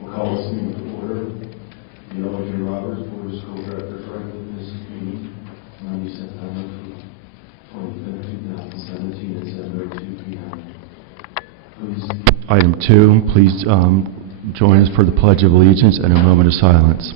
We'll call this meeting to order. The O.J. Roberts Board of School Directors regular business meeting, Monday, September 25th, 2017 at 7:02 p.m. Please. Item 2, please join us for the Pledge of Allegiance and a moment of silence.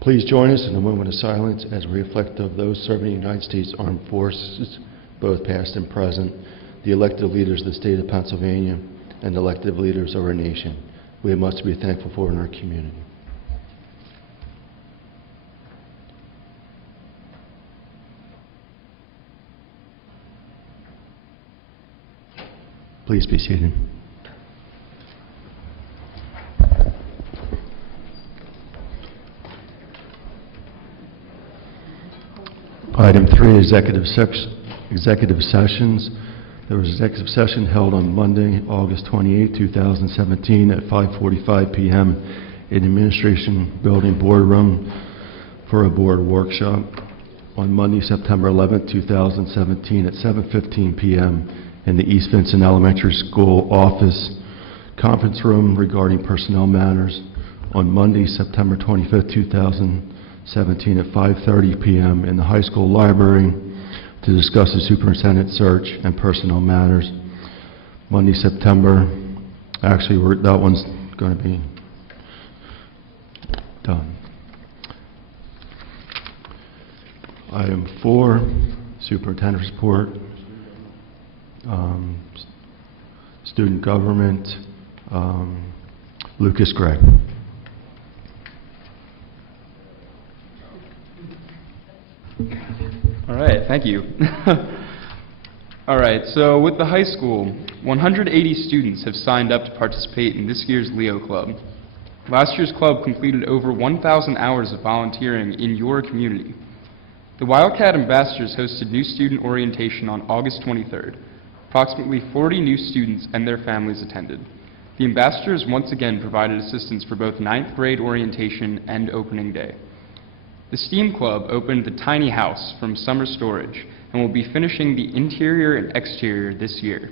Please join us in a moment of silence as we reflect of those serving the United States Armed Forces, both past and present, the elected leaders of the state of Pennsylvania, and the elected leaders of our nation. We have much to be thankful for in our community. Please be seated. Item 3, executive sessions. There was an executive session held on Monday, August 28, 2017 at 5:45 p.m. in the Administration Building Boardroom for a board workshop. On Monday, September 11, 2017 at 7:15 p.m. in the East Vincent Elementary School office conference room regarding personnel matters. On Monday, September 25, 2017 at 5:30 p.m. in the high school library to discuss the superintendent search and personnel matters. Monday, September, actually that one's going to be done. Item 4, superintendent's report, student government, Lucas Gregg. All right, thank you. All right, so with the high school, 180 students have signed up to participate in this year's Leo Club. Last year's club completed over 1,000 hours of volunteering in your community. The Wildcat Ambassadors hosted new student orientation on August 23rd. Approximately 40 new students and their families attended. The Ambassadors once again provided assistance for both 9th grade orientation and opening day. The STEAM Club opened the tiny house from summer storage and will be finishing the interior and exterior this year.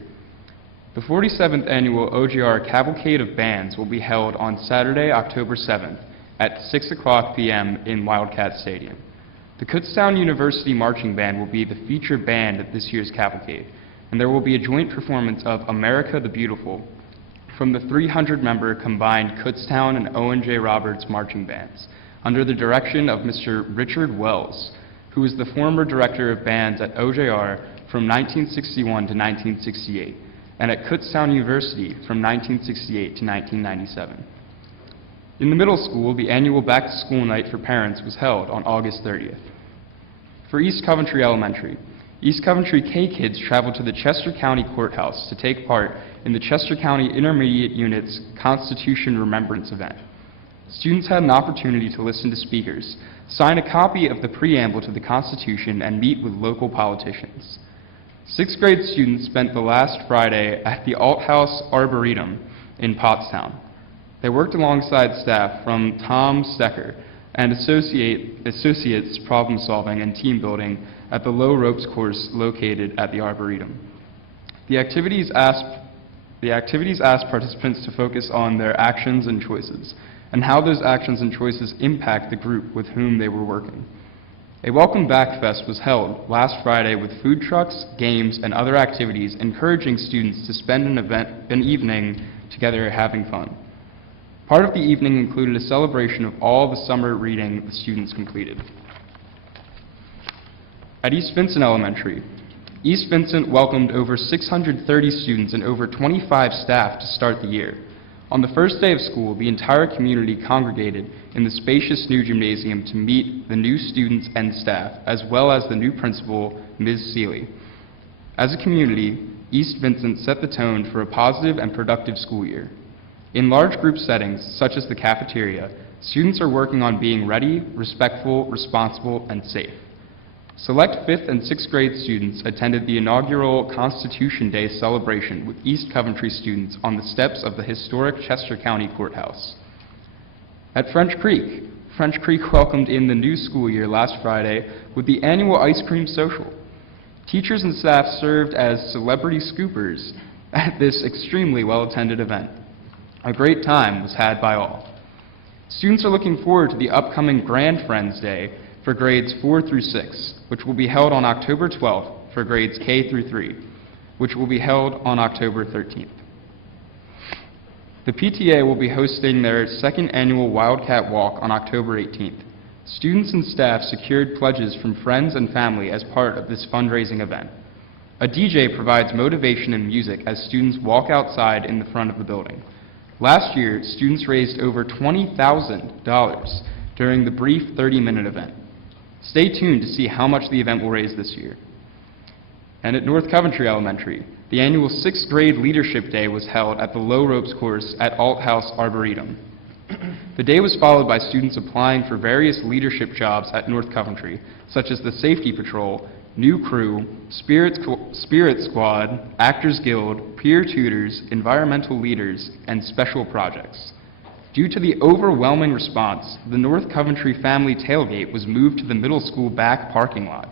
The 47th annual OJR Cavalcade of Bands will be held on Saturday, October 7th at 6:00 p.m. in Wildcat Stadium. The Kutztown University Marching Band will be the feature band at this year's cavalcade, and there will be a joint performance of America the Beautiful from the 300-member combined Kutztown and O.J. Roberts marching bands, under the direction of Mr. Richard Wells, who was the former director of bands at OJR from 1961 to 1968, and at Kutztown University from 1968 to 1997. In the middle school, the annual back-to-school night for parents was held on August 30th. For East Coventry Elementary, East Coventry K-Kids traveled to the Chester County Courthouse to take part in the Chester County Intermediate Unit's Constitution Remembrance event. Students had an opportunity to listen to speakers, sign a copy of the preamble to the Constitution, and meet with local politicians. 6th grade students spent the last Friday at the Alt House Arboretum in Pottstown. They worked alongside staff from Tom Stecker and Associates Problem Solving and Team Building at the Low Ropes course located at the Arboretum. The activities The activities asked participants to focus on their actions and choices, and how those actions and choices impact the group with whom they were working. A Welcome Back Fest was held last Friday with food trucks, games, and other activities encouraging students to spend an evening together having fun. Part of the evening included a celebration of all the summer reading the students completed. At East Vincent Elementary, East Vincent welcomed over 630 students and over 25 staff to start the year. On the first day of school, the entire community congregated in the spacious new gymnasium to meet the new students and staff, as well as the new principal, Ms. Seeley. As a community, East Vincent set the tone for a positive and productive school year. In large group settings, such as the cafeteria, students are working on being ready, respectful, responsible, and safe. Select 5th and 6th grade students attended the inaugural Constitution Day celebration with East Coventry students on the steps of the historic Chester County Courthouse. At French Creek welcomed in the new school year last Friday with the annual ice cream social. Teachers and staff served as celebrity scoopers at this extremely well-attended event. A great time was had by all. Students are looking forward to the upcoming Grand Friends Day for grades 4 through 6, which will be held on October 12th for grades K through 3, which will be held on October 13th. The PTA will be hosting their second annual Wildcat Walk on October 18th. Students and staff secured pledges from friends and family as part of this fundraising event. A DJ provides motivation and music as students walk outside in the front of the building. Last year, students raised over $20,000 during the brief 30-minute event. Stay tuned to see how much the event will raise this year. And at North Coventry Elementary, the annual 6th grade Leadership Day was held at the Low Ropes course at Alt House Arboretum. The day was followed by students applying for various leadership jobs at North Coventry, such as the Safety Patrol, New Crew, Spirit Squad, Actors Guild, Peer Tutors, Environmental Leaders, and Special Projects. Due to the overwhelming response, the North Coventry Family Tailgate was moved to the middle school back parking lot.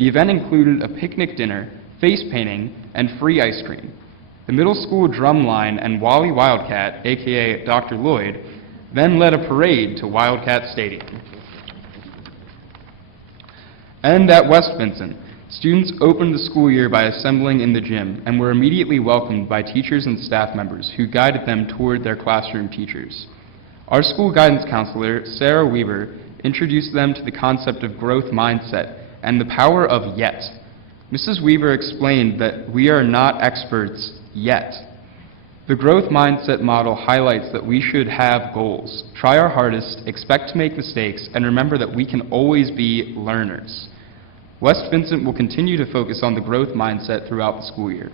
The event included a picnic dinner, face painting, and free ice cream. The middle school drum line and Wally Wildcat, aka Dr. Lloyd, then led a parade to Wildcat Stadium. And at West Vincent, students opened the school year by assembling in the gym and were immediately welcomed by teachers and staff members who guided them toward their classroom teachers. Our school guidance counselor, Sarah Weaver, introduced them to the concept of growth mindset and the power of yet. Mrs. Weaver explained that we are not experts yet. The growth mindset model highlights that we should have goals, try our hardest, expect to make mistakes, and remember that we can always be learners. West Vincent will continue to focus on the growth mindset throughout the school year.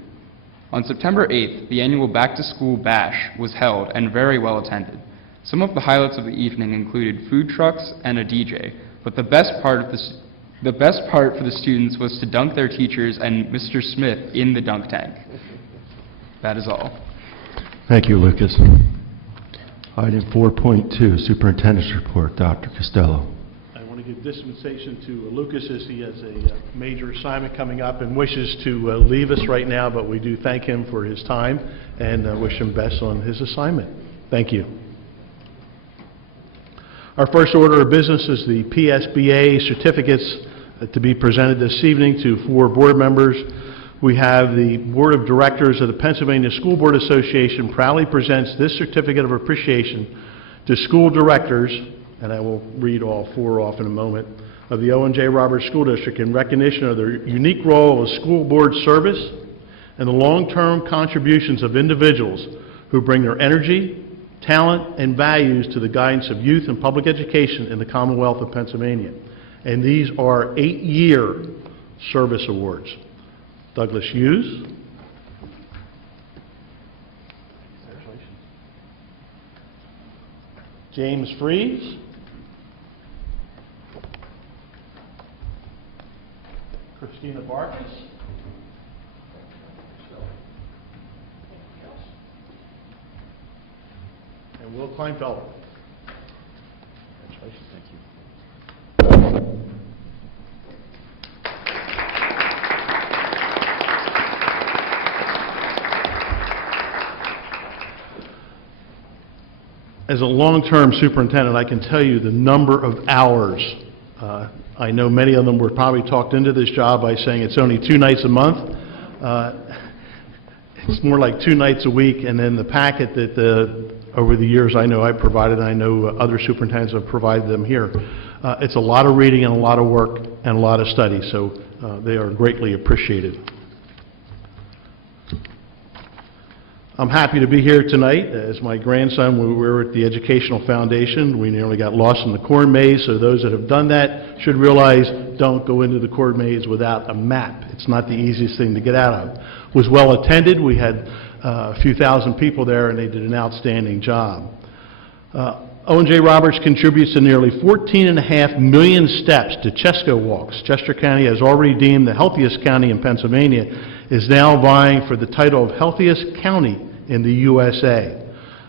On September 8th, the annual Back to School Bash was held and very well attended. Some of the highlights of the evening included food trucks and a DJ, but the best part for the students was to dunk their teachers and Mr. Smith in the dunk tank. That is all. Thank you, Lucas. Item 4.2, Superintendent's Report. Dr. Costello. I want to give dispensation to Lucas as he has a major assignment coming up and wishes to leave us right now, but we do thank him for his time and wish him best on his assignment. Thank you. Our first order of business is the PSBA certificates to be presented this evening to 4 board members. We have the Board of Directors of the Pennsylvania School Board Association proudly presents this certificate of appreciation to school directors, and I will read all 4 off in a moment, of the Owen J. Roberts School District in recognition of their unique role of school board service and the long-term contributions of individuals who bring their energy, talent, and values to the guidance of youth and public education in the Commonwealth of Pennsylvania. And these are 8-year service awards. Douglas Hughes. James Fries. Christina Barkas. And Will Kleinfelder. Congratulations. Thank you. As a long-term superintendent, I can tell you the number of hours. I know many of them were probably talked into this job by saying it's only 2 nights a month. It's more like 2 nights a week, and then the packet that over the years I know I've provided, and I know other superintendents have provided them here. It's a lot of reading and a lot of work and a lot of study, so they are greatly appreciated. I'm happy to be here tonight. As my grandson, we were at the Educational Foundation. We nearly got lost in the corn maze, so those that have done that should realize don't go into the corn maze without a map. It's not the easiest thing to get out of. It was well attended. We had a few thousand people there, and they did an outstanding job. O&J Roberts contributes to nearly 14.5 million steps to Chesco Walks. Chester County has already deemed the healthiest county in Pennsylvania, is now vying for the title of healthiest county in the USA.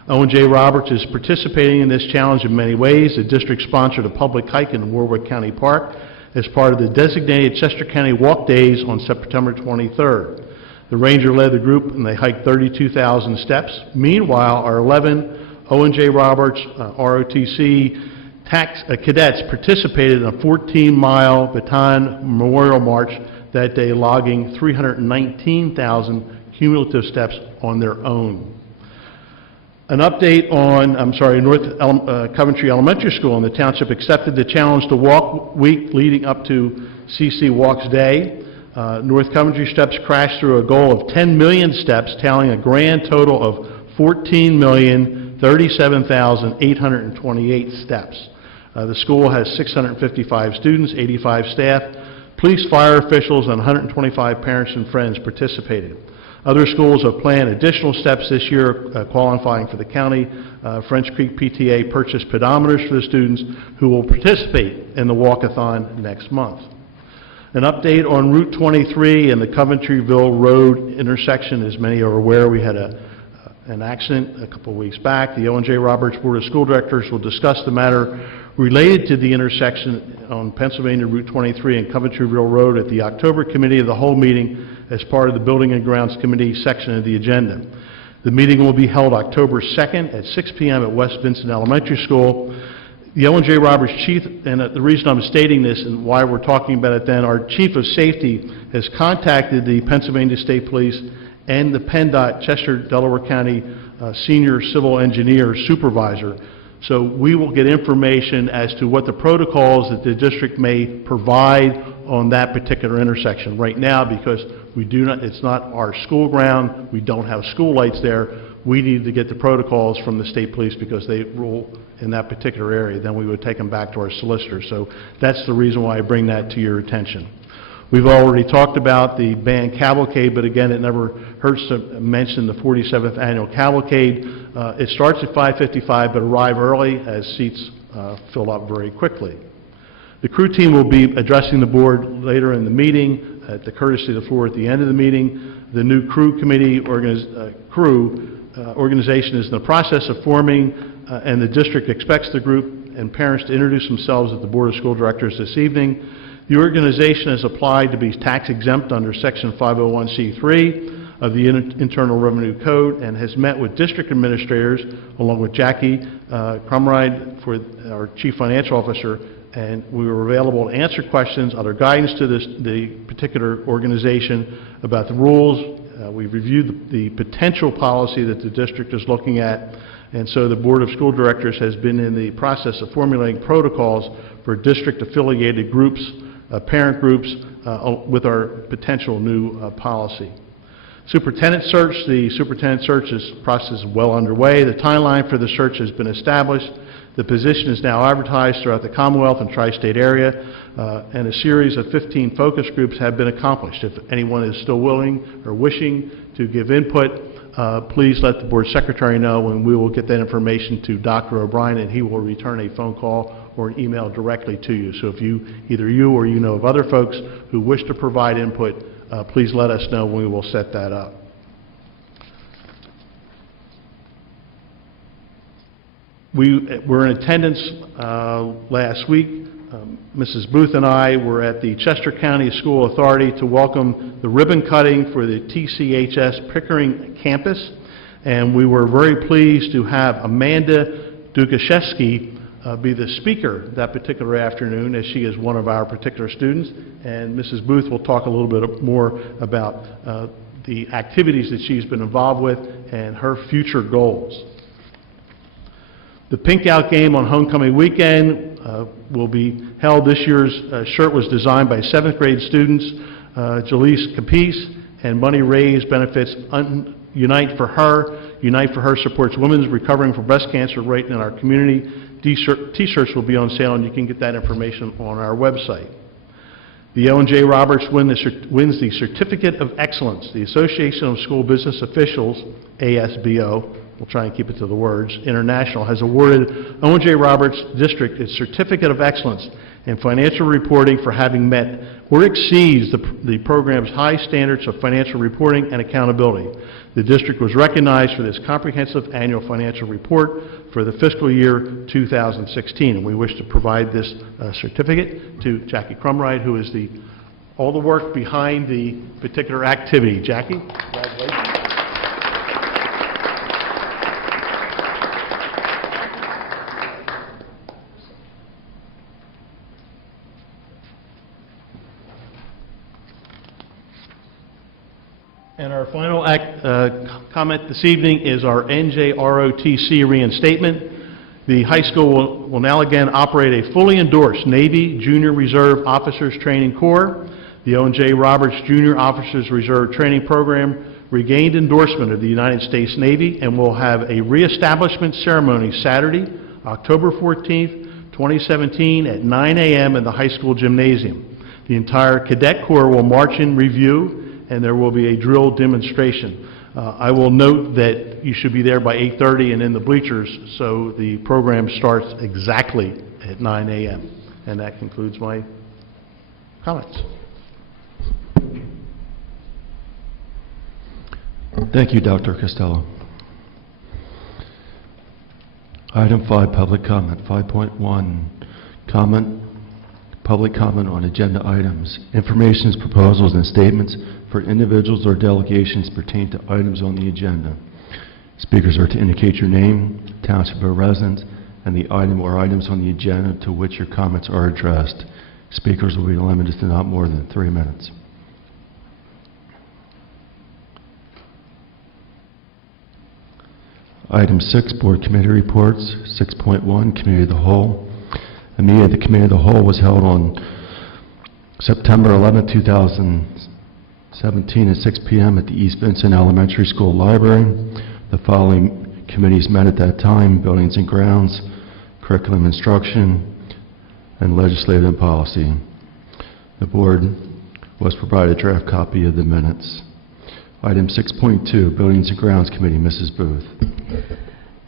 O&J Roberts is participating in this challenge in many ways. The district sponsored a public hike in Warwick County Park as part of the designated Chester County Walk Days on September 23rd. The ranger led the group and they hiked 32,000 steps. Meanwhile, our 11 O&J Roberts ROTC cadets participated in a 14-mile Baton Memorial March that day, logging 319,000 cumulative steps on their own. An update on, North Coventry Elementary School, and the township accepted the challenge to walk week leading up to CC Walks Day. North Coventry steps crashed through a goal of 10 million steps, tallying a grand total of 14,037,828 steps. The school has 655 students, 85 staff, police, fire officials, and 125 parents and friends participated. Other schools have planned additional steps this year, qualifying for the county. French Creek PTA purchased pedometers for the students who will participate in the walkathon next month. An update on Route 23 and the Coventryville Road intersection. As many are aware, we had an accident a couple of weeks back. The O&J Roberts Board of School Directors will discuss the matter related to the intersection on Pennsylvania Route 23 and Coventryville Road at the October Committee of the Whole meeting as part of the Building and Grounds Committee section of the agenda. The meeting will be held October 2nd at 6 p.m. at West Vincent Elementary School. The O&J Roberts chief, and the reason I'm stating this and why we're talking about it then, our chief of safety has contacted the Pennsylvania State Police and the PennDOT Chester, Delaware County Senior Civil Engineer Supervisor. So we will get information as to what the protocols that the district may provide on that particular intersection. Right now, because it's not our school ground, we don't have school lights there, we need to get the protocols from the state police because they rule in that particular area. Then we would take them back to our solicitor. So that's the reason why I bring that to your attention. We've already talked about the band cavalcade, but again, it never hurts to mention the 47th annual cavalcade. It starts at 5:55, but arrive early as seats fill up very quickly. The crew team will be addressing the board later in the meeting at the courtesy of the floor at the end of the meeting. The new crew committee organization is in the process of forming, and the district expects the group and parents to introduce themselves at the Board of School Directors this evening. The organization has applied to be tax exempt under Section 501c3 of the Internal Revenue Code and has met with district administrators along with Jackie Crumride, for our Chief Financial Officer, and we were available to answer questions, other guidance to the particular organization about the rules. We've reviewed the potential policy that the district is looking at, and so the Board of School Directors has been in the process of formulating protocols for district-affiliated groups, parent groups, with our potential new policy. Superintendent search. The superintendent search process is well underway. The timeline for the search has been established. The position is now advertised throughout the Commonwealth and tri-state area, and a series of 15 focus groups have been accomplished. If anyone is still willing or wishing to give input, please let the board secretary know, and we will get that information to Dr. O'Brien, and he will return a phone call or an email directly to you. So if either you or you know of other folks who wish to provide input, please let us know, and we will set that up. We were in attendance last week. Mrs. Booth and I were at the Chester County School Authority to welcome the ribbon cutting for the TCHS Pickering campus, and we were very pleased to have Amanda Dukashevsky be the speaker that particular afternoon, as she is one of our particular students, and Mrs. Booth will talk a little bit more about the activities that she's been involved with and her future goals. The Pink Out game on homecoming weekend will be held. This year's shirt was designed by 7th grade students, Jaleese Capice, and money raised benefits Unite for Her. Unite for Her supports women recovering from breast cancer right in our community. T-shirts will be on sale, and you can get that information on our website. The Owen J. Roberts wins the Certificate of Excellence. The Association of School Business Officials, ASBO, we'll try and keep it to the words, International, has awarded Owen J. Roberts District its Certificate of Excellence in financial reporting for having met or exceeds the program's high standards of financial reporting and accountability. The district was recognized for this comprehensive annual financial report for the fiscal year 2016, and we wish to provide this certificate to Jackie Crumride, who is all the work behind the particular activity. Jackie, congratulations. And our final comment this evening is our NJROTC reinstatement. The high school will now again operate a fully endorsed Navy Junior Reserve Officers Training Corps. The Owen J. Roberts Junior Officers Reserve Training Program regained endorsement of the United States Navy and will have a reestablishment ceremony Saturday, October 14th, 2017 at 9 a.m. in the high school gymnasium. The entire cadet corps will march in review, and there will be a drill demonstration. I will note that you should be there by 8:30 and in the bleachers, so the program starts exactly at 9 a.m. And that concludes my comments. Thank you, Dr. Costello. Item 5, public comment. 5.1, public comment on agenda items. Information, proposals, and statements for individuals or delegations pertain to items on the agenda. Speakers are to indicate your name, township or residence, and the item or items on the agenda to which your comments are addressed. Speakers will be limited to not more than 3 minutes. Item 6, Board Committee Reports. 6.1, Committee of the Whole. The meeting of the Committee of the Whole was held on September 11, 2017 at 6 p.m. at the East Vincent Elementary School Library. The following committees met at that time: Buildings and Grounds, Curriculum Instruction, and Legislative and Policy. The Board was provided a draft copy of the minutes. Item 6.2, Buildings and Grounds Committee, Mrs. Booth.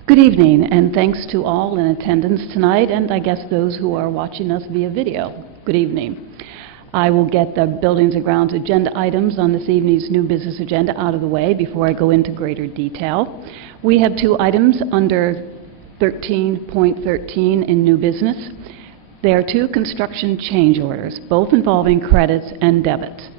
Good evening, and thanks to all in attendance tonight, and I guess those who are watching us via video. Good evening. I will get the Buildings and Grounds agenda items on this evening's new business agenda out of the way before I go into greater detail. We have 2 items under 13.13 in new business. They are 2 construction change orders, both involving credits and debits.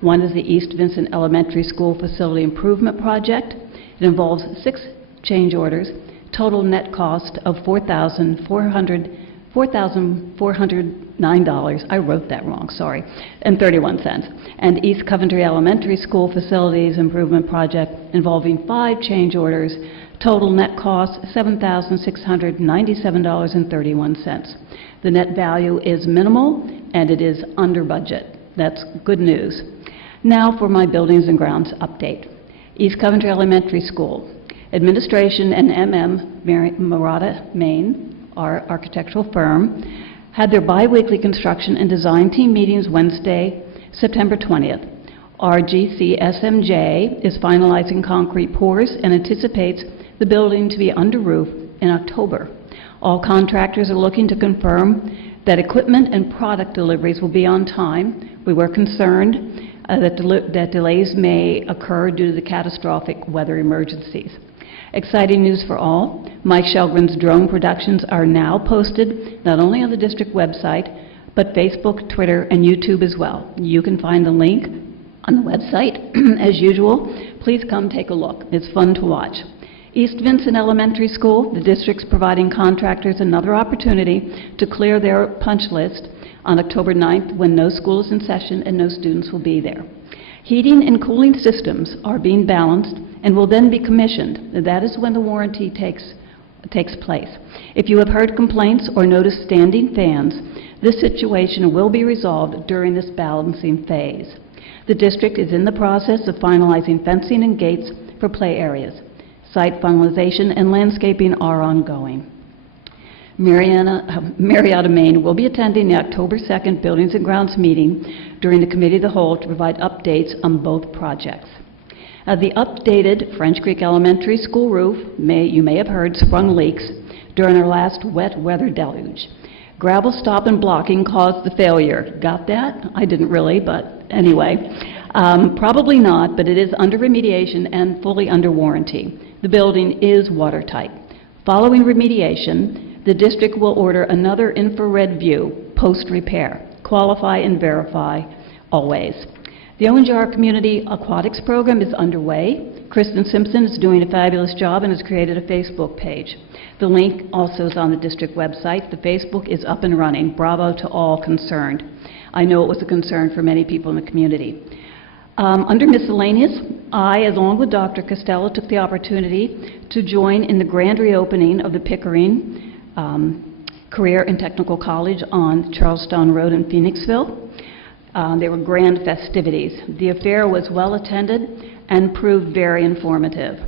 One is the East Vincent Elementary School Facility Improvement Project. It involves 6 change orders, total net cost of $4,409, I wrote that wrong, sorry, and 31 cents. And East Coventry Elementary School Facilities Improvement Project involving 5 change orders, total net cost $7,697.31. The net value is minimal and it is under budget. That's good news. Now for my Buildings and Grounds update. East Coventry Elementary School. Administration and Murata, Maine, our architectural firm, had their bi-weekly construction and design team meetings Wednesday, September 20th. RGCSMJ is finalizing concrete pours and anticipates the building to be under roof in October. All contractors are looking to confirm that equipment and product deliveries will be on time. We were concerned that delays may occur due to the catastrophic weather emergencies. Exciting news for all. Mike Shelgren's drone productions are now posted not only on the district website, but Facebook, Twitter, and YouTube as well. You can find the link on the website. As usual, please come take a look. It's fun to watch. East Vincent Elementary School, the district's providing contractors another opportunity to clear their punch list on October 9th when no school is in session and no students will be there. Heating and cooling systems are being balanced and will then be commissioned. That is when the warranty takes place. If you have heard complaints or noticed standing fans, this situation will be resolved during this balancing phase. The district is in the process of finalizing fencing and gates for play areas. Site finalization and landscaping are ongoing. Marietta, Maine will be attending the October 2nd Buildings and Grounds meeting during the Committee of the Whole to provide updates on both projects. The updated French Creek Elementary School roof, you may have heard, sprung leaks during our last wet weather deluge. Gravel stop and blocking caused the failure. Got that? I didn't really, but anyway. Probably not, but it is under remediation and fully under warranty. The building is watertight. Following remediation, the district will order another infrared view post-repair. Qualify and verify always. The Owen-Jar Community Aquatics Program is underway. Kristen Simpson is doing a fabulous job and has created a Facebook page. The link also is on the district website. The Facebook is up and running. Bravo to all concerned. I know it was a concern for many people in the community. Under miscellaneous, I, along with Dr. Costello, took the opportunity to join in the grand reopening of the Pickering Career and Technical College on Charlestown Road in Phoenixville. They were grand festivities. The affair was well attended and proved very informative.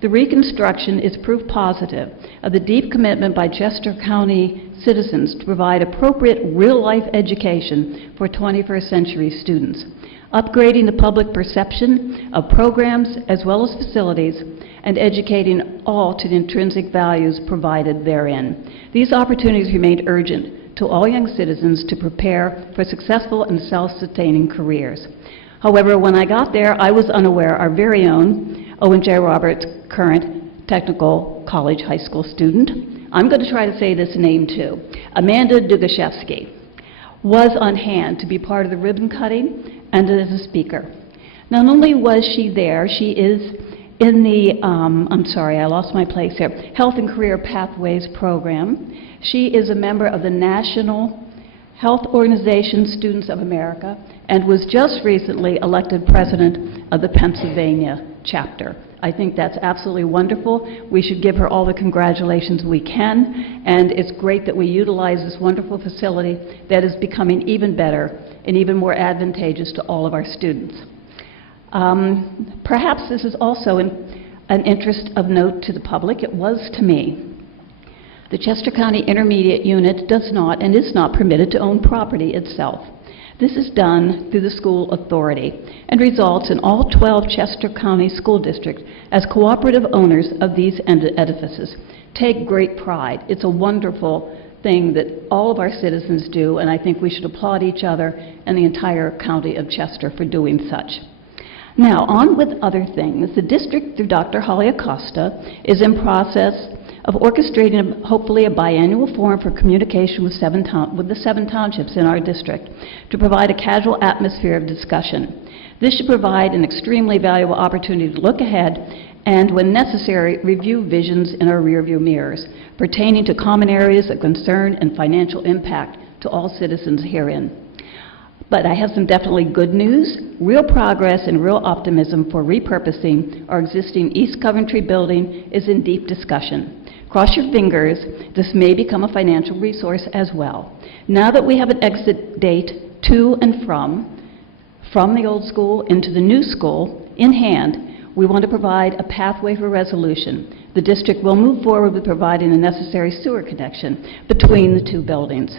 The reconstruction is proof positive of the deep commitment by Chester County citizens to provide appropriate real-life education for 21st century students, upgrading the public perception of programs as well as facilities, and educating all to the intrinsic values provided therein. These opportunities remain urgent to all young citizens to prepare for successful and self-sustaining careers. However, when I got there, I was unaware our very own Owen J. Roberts, current technical college high school student, I'm going to try to say this name too, Amanda Dugashevsky, was on hand to be part of the ribbon cutting and as a speaker. Not only was she there, she is in the, I'm sorry, I lost my place here, Health and Career Pathways program. She is a member of the National Health Organization Students of America and was just recently elected president of the Pennsylvania chapter. I think that's absolutely wonderful. We should give her all the congratulations we can, and it's great that we utilize this wonderful facility that is becoming even better and even more advantageous to all of our students. Perhaps this is also an interest of note to the public. It was to me. The Chester County Intermediate Unit does not and is not permitted to own property itself. This is done through the school authority and results in all 12 Chester County school districts as cooperative owners of these edifices. Take great pride. It's a wonderful thing that all of our citizens do, and I think we should applaud each other and the entire county of Chester for doing such. Now, on with other things. The district, through Dr. Holly Acosta, is in process of orchestrating hopefully a biannual forum for communication with the 7 townships in our district to provide a casual atmosphere of discussion. This should provide an extremely valuable opportunity to look ahead and, when necessary, review visions in our rearview mirrors pertaining to common areas of concern and financial impact to all citizens herein. But I have some definitely good news, real progress and real optimism for repurposing our existing East Coventry building is in deep discussion. Cross your fingers, this may become a financial resource as well. Now that we have an exit date to and from the old school into the new school in hand, we want to provide a pathway for resolution. The district will move forward with providing the necessary sewer connection between the 2 buildings.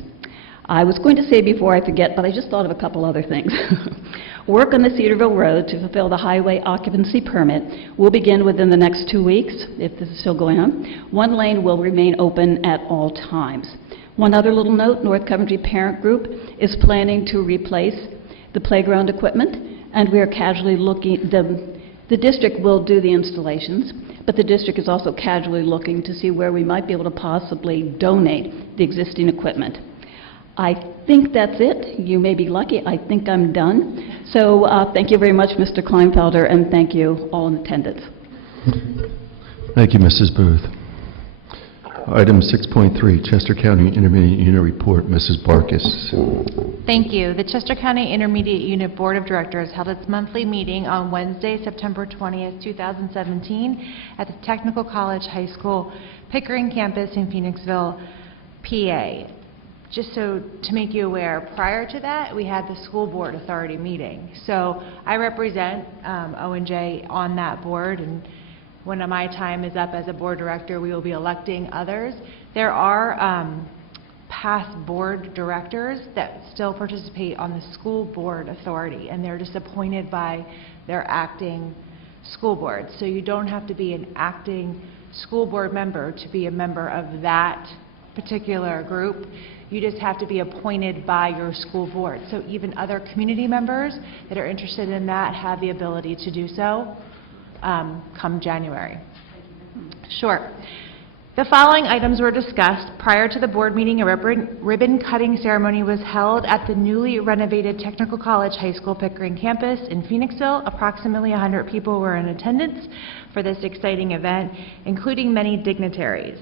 I was going to say before I forget, but I just thought of a couple other things. Work on the Cedarville Road to fulfill the highway occupancy permit will begin within the next 2 weeks, if this is still going on. 1 lane will remain open at all times. One other little note, North Coventry Parent Group is planning to replace the playground equipment, and we are casually looking, the district will do the installations, but the district is also casually looking to see where we might be able to possibly donate the existing equipment. I think that's it. You may be lucky. I think I'm done. So thank you very much, Mr. Kleinfelder, and thank you all in attendance. Thank you, Mrs. Booth. Item 6.3, Chester County Intermediate Unit Report. Mrs. Barkis. Thank you. The Chester County Intermediate Unit Board of Directors held its monthly meeting on Wednesday, September 20th, 2017, at the Technical College High School Pickering campus in Phoenixville, PA. Just so to make you aware, prior to that, we had the School Board Authority meeting. So I represent O&J on that board, and when my time is up as a board director, we will be electing others. There are past board directors that still participate on the School Board Authority, and they're just appointed by their acting school board. So you don't have to be an acting school board member to be a member of that particular group. You just have to be appointed by your school board. So even other community members that are interested in that have the ability to do so come January. Sure. The following items were discussed prior to the board meeting. A ribbon-cutting ceremony was held at the newly renovated Technical College High School Pickering campus in Phoenixville. Approximately 100 people were in attendance for this exciting event, including many dignitaries.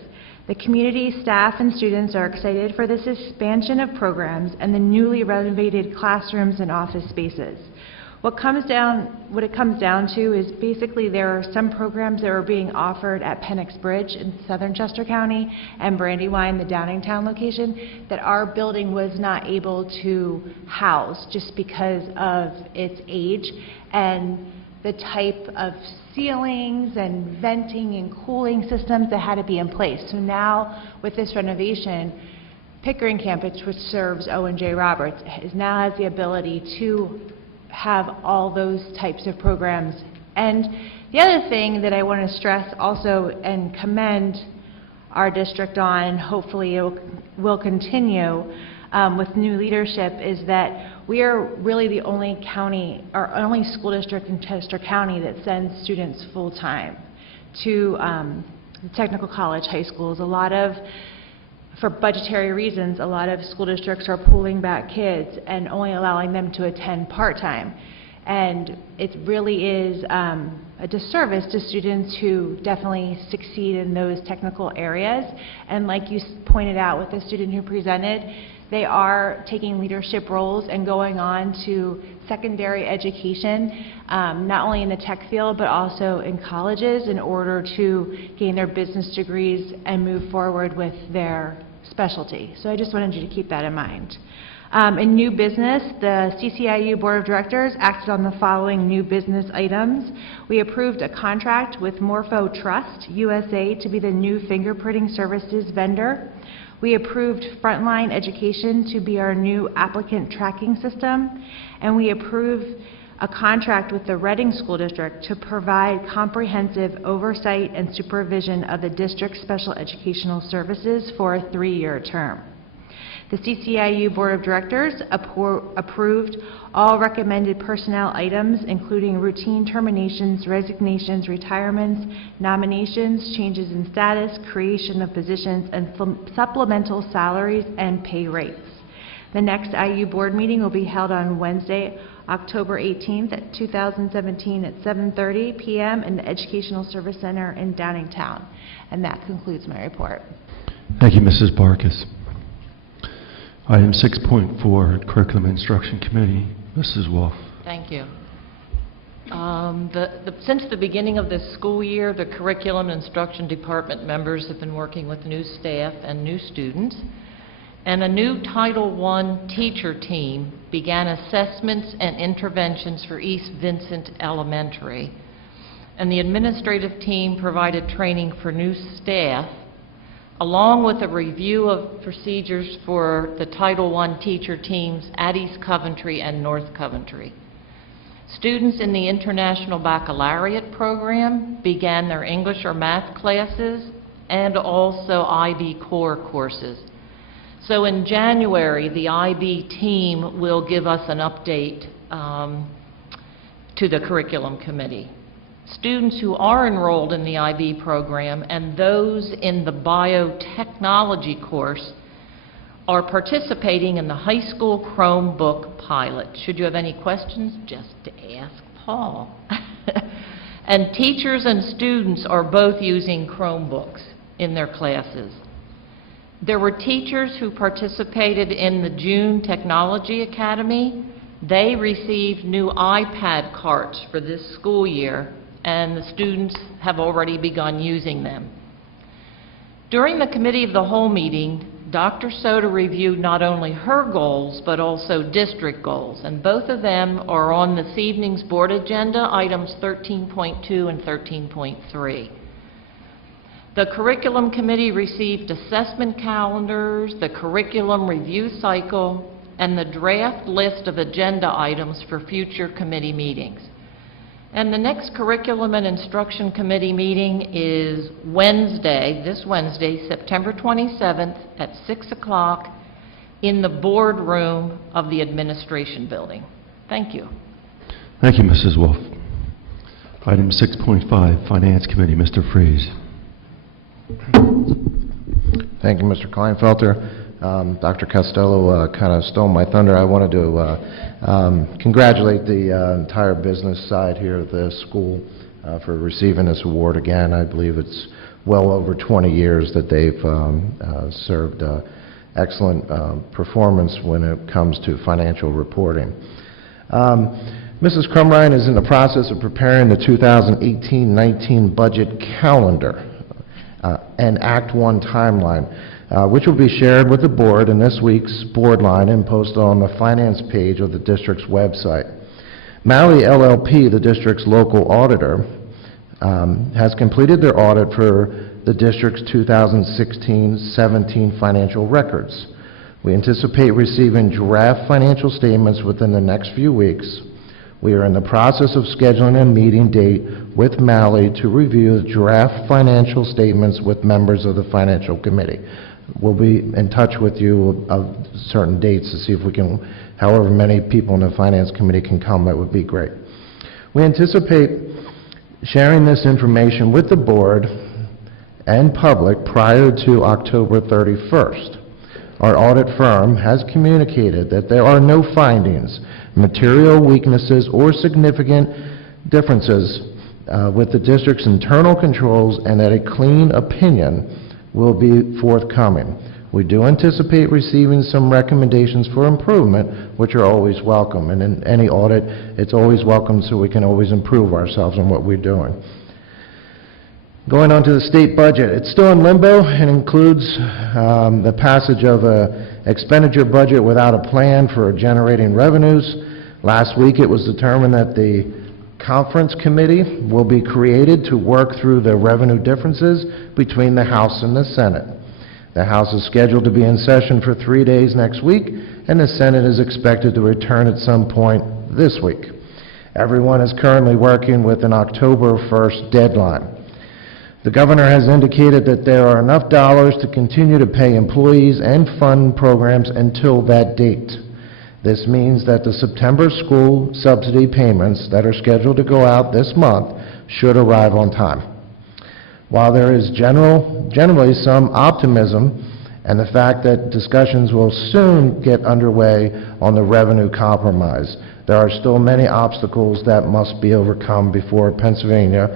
The community, staff, and students are excited for this expansion of programs and the newly renovated classrooms and office spaces. What it comes down to is basically there are some programs that are being offered at Penix Bridge in southern Chester County and Brandywine, the Downingtown location, that our building was not able to house just because of its age and the type of ceilings and venting and cooling systems that had to be in place. So now with this renovation, Pickering campus, which serves O&J Roberts, now has the ability to have all those types of programs. And the other thing that I want to stress also and commend our district on, hopefully it will continue with new leadership, is that we are really the only county, or only school district in Chester County that sends students full-time to the technical college high schools. For budgetary reasons, a lot of school districts are pulling back kids and only allowing them to attend part-time. And it really is a disservice to students who definitely succeed in those technical areas. And like you pointed out with the student who presented, they are taking leadership roles and going on to secondary education, not only in the tech field, but also in colleges in order to gain their business degrees and move forward with their specialty. So I just wanted you to keep that in mind. In new business, the CCIU Board of Directors acted on the following new business items. We approved a contract with Morpho Trust USA to be the new fingerprinting services vendor. We approved Frontline Education to be our new applicant tracking system, and we approved a contract with the Reading School District to provide comprehensive oversight and supervision of the district's special educational services for a 3-year term. The CCIU Board of Directors approved all recommended personnel items, including routine terminations, resignations, retirements, nominations, changes in status, creation of positions, and supplemental salaries and pay rates. The next IU board meeting will be held on Wednesday, October 18th, 2017 at 7:30 p.m. in the Educational Service Center in Downingtown. And that concludes my report. Thank you, Mrs. Barkis. Item 6.4, Curriculum Instruction Committee. Mrs. Wolf. Thank you. Since the beginning of this school year, the Curriculum Instruction Department members have been working with new staff and new students, and a new Title I teacher team began assessments and interventions for East Vincent Elementary, and the administrative team provided training for new staff, along with a review of procedures for the Title I teacher teams at East Coventry and North Coventry. Students in the International Baccalaureate program began their English or math classes and also IB core courses. So in January, the IB team will give us an update to the curriculum committee. Students who are enrolled in the IB program and those in the biotechnology course are participating in the high school Chromebook pilot. Should you have any questions, just ask Paul. And teachers and students are both using Chromebooks in their classes. There were teachers who participated in the June Technology Academy. They received new iPad carts for this school year, and the students have already begun using them. During the Committee of the Whole meeting, Dr. Soto reviewed not only her goals, but also district goals, and both of them are on this evening's board agenda, items 13.2 and 13.3. The Curriculum Committee received assessment calendars, the curriculum review cycle, and the draft list of agenda items for future committee meetings. And the next Curriculum and Instruction Committee meeting is Wednesday, this Wednesday, September 27th at 6 o'clock in the boardroom of the Administration Building. Thank you. Thank you, Mrs. Wolf. Item 6.5, Finance Committee, Mr. Freeze. Thank you, Mr. Kleinfelter. Dr. Costello kind of stole my thunder. I wanted to congratulate the entire business side here of the school for receiving this award again. I believe it's well over 20 years that they've served excellent performance when it comes to financial reporting. Mrs. Crumrine is in the process of preparing the 2018-19 budget calendar and Act 1 timeline, which will be shared with the board in this week's board line and posted on the finance page of the district's website. Malley LLP, the district's local auditor, has completed their audit for the district's 2016-17 financial records. We anticipate receiving draft financial statements within the next few weeks. We are in the process of scheduling a meeting date with Malley to review the draft financial statements with members of the Financial Committee. We'll be in touch with you of certain dates to see if we can, however many people in the Finance Committee can come, that would be great. We anticipate sharing this information with the board and public prior to October 31st. Our audit firm has communicated that there are no findings, material weaknesses, or significant differences with the district's internal controls, and that a clean opinion will be forthcoming. We do anticipate receiving some recommendations for improvement, which are always welcome. And in any audit, it's always welcome so we can always improve ourselves on what we're doing. Going on to the state budget, it's still in limbo and includes the passage of an expenditure budget without a plan for generating revenues. Last week it was determined that the Conference Committee will be created to work through the revenue differences between the House and the Senate. The House is scheduled to be in session for 3 days next week, and the Senate is expected to return at some point this week. Everyone is currently working with an October 1st deadline. The governor has indicated that there are enough dollars to continue to pay employees and fund programs until that date. This means that the September school subsidy payments that are scheduled to go out this month should arrive on time. While there is generally some optimism and the fact that discussions will soon get underway on the revenue compromise, there are still many obstacles that must be overcome before Pennsylvania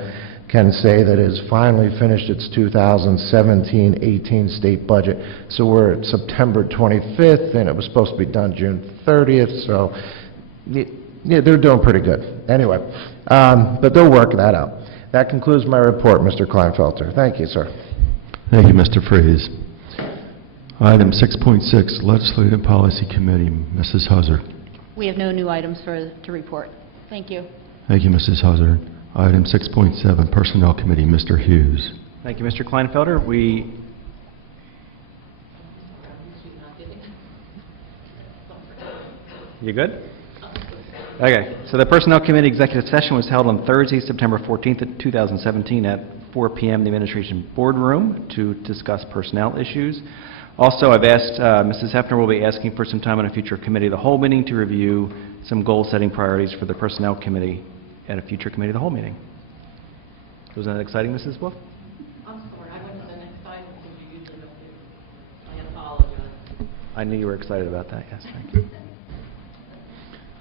can say that it has finally finished its 2017-18 state budget. So we're at September 25th, and it was supposed to be done June 30th, so yeah, they're doing pretty good. Anyway, but they'll work that out. That concludes my report, Mr. Kleinfelter. Thank you, sir. Thank you, Mr. Freeze. Item 6.6, Legislative Policy Committee, Mrs. Huzzer. We have no new items to report. Thank you. Thank you, Mrs. Huzzer. Item 6.7, Personnel Committee, Mr. Hughes. Thank you, Mr. Kleinfelter. You good? Okay, so the Personnel Committee executive session was held on Thursday, September 14th, 2017 at 4 p.m. in the Administration Boardroom to discuss personnel issues. Also, I've asked, Mrs. Hefner will be asking for some time on a future Committee of the Whole meeting to review some goal-setting priorities for the Personnel Committee at a future Committee of the Whole meeting. Wasn't that exciting, Mrs. Wolf? I'm sorry, I went to the next item because you usually don't do. I apologize. I knew you were excited about that, yes, thank you.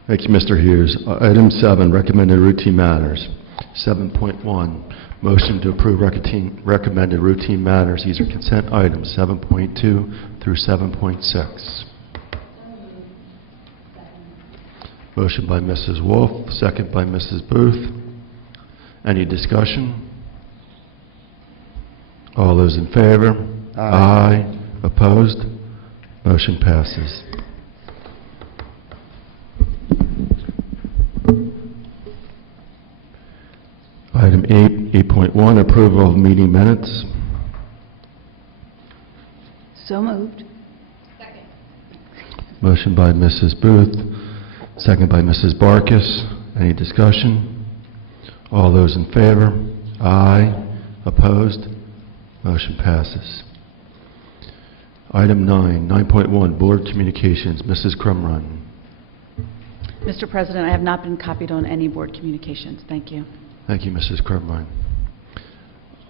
Thank you, Mr. Hughes. Item 7, Recommended Routine Matters. 7.1, motion to approve recommended routine matters. These are consent items, 7.2 through 7.6. Motion by Mrs. Wolf, second by Mrs. Booth. Any discussion? All those in favor? Aye. Opposed? Motion passes. Item 8.1, approval of meeting minutes. So moved. Motion by Mrs. Booth, second by Mrs. Barkis. Any discussion? All those in favor? Aye. Opposed? Motion passes. Item 9.1, Board Communications. Mrs. Crumrun. Mr. President, I have not been copied on any board communications. Thank you. Thank you, Mrs. Crumrun.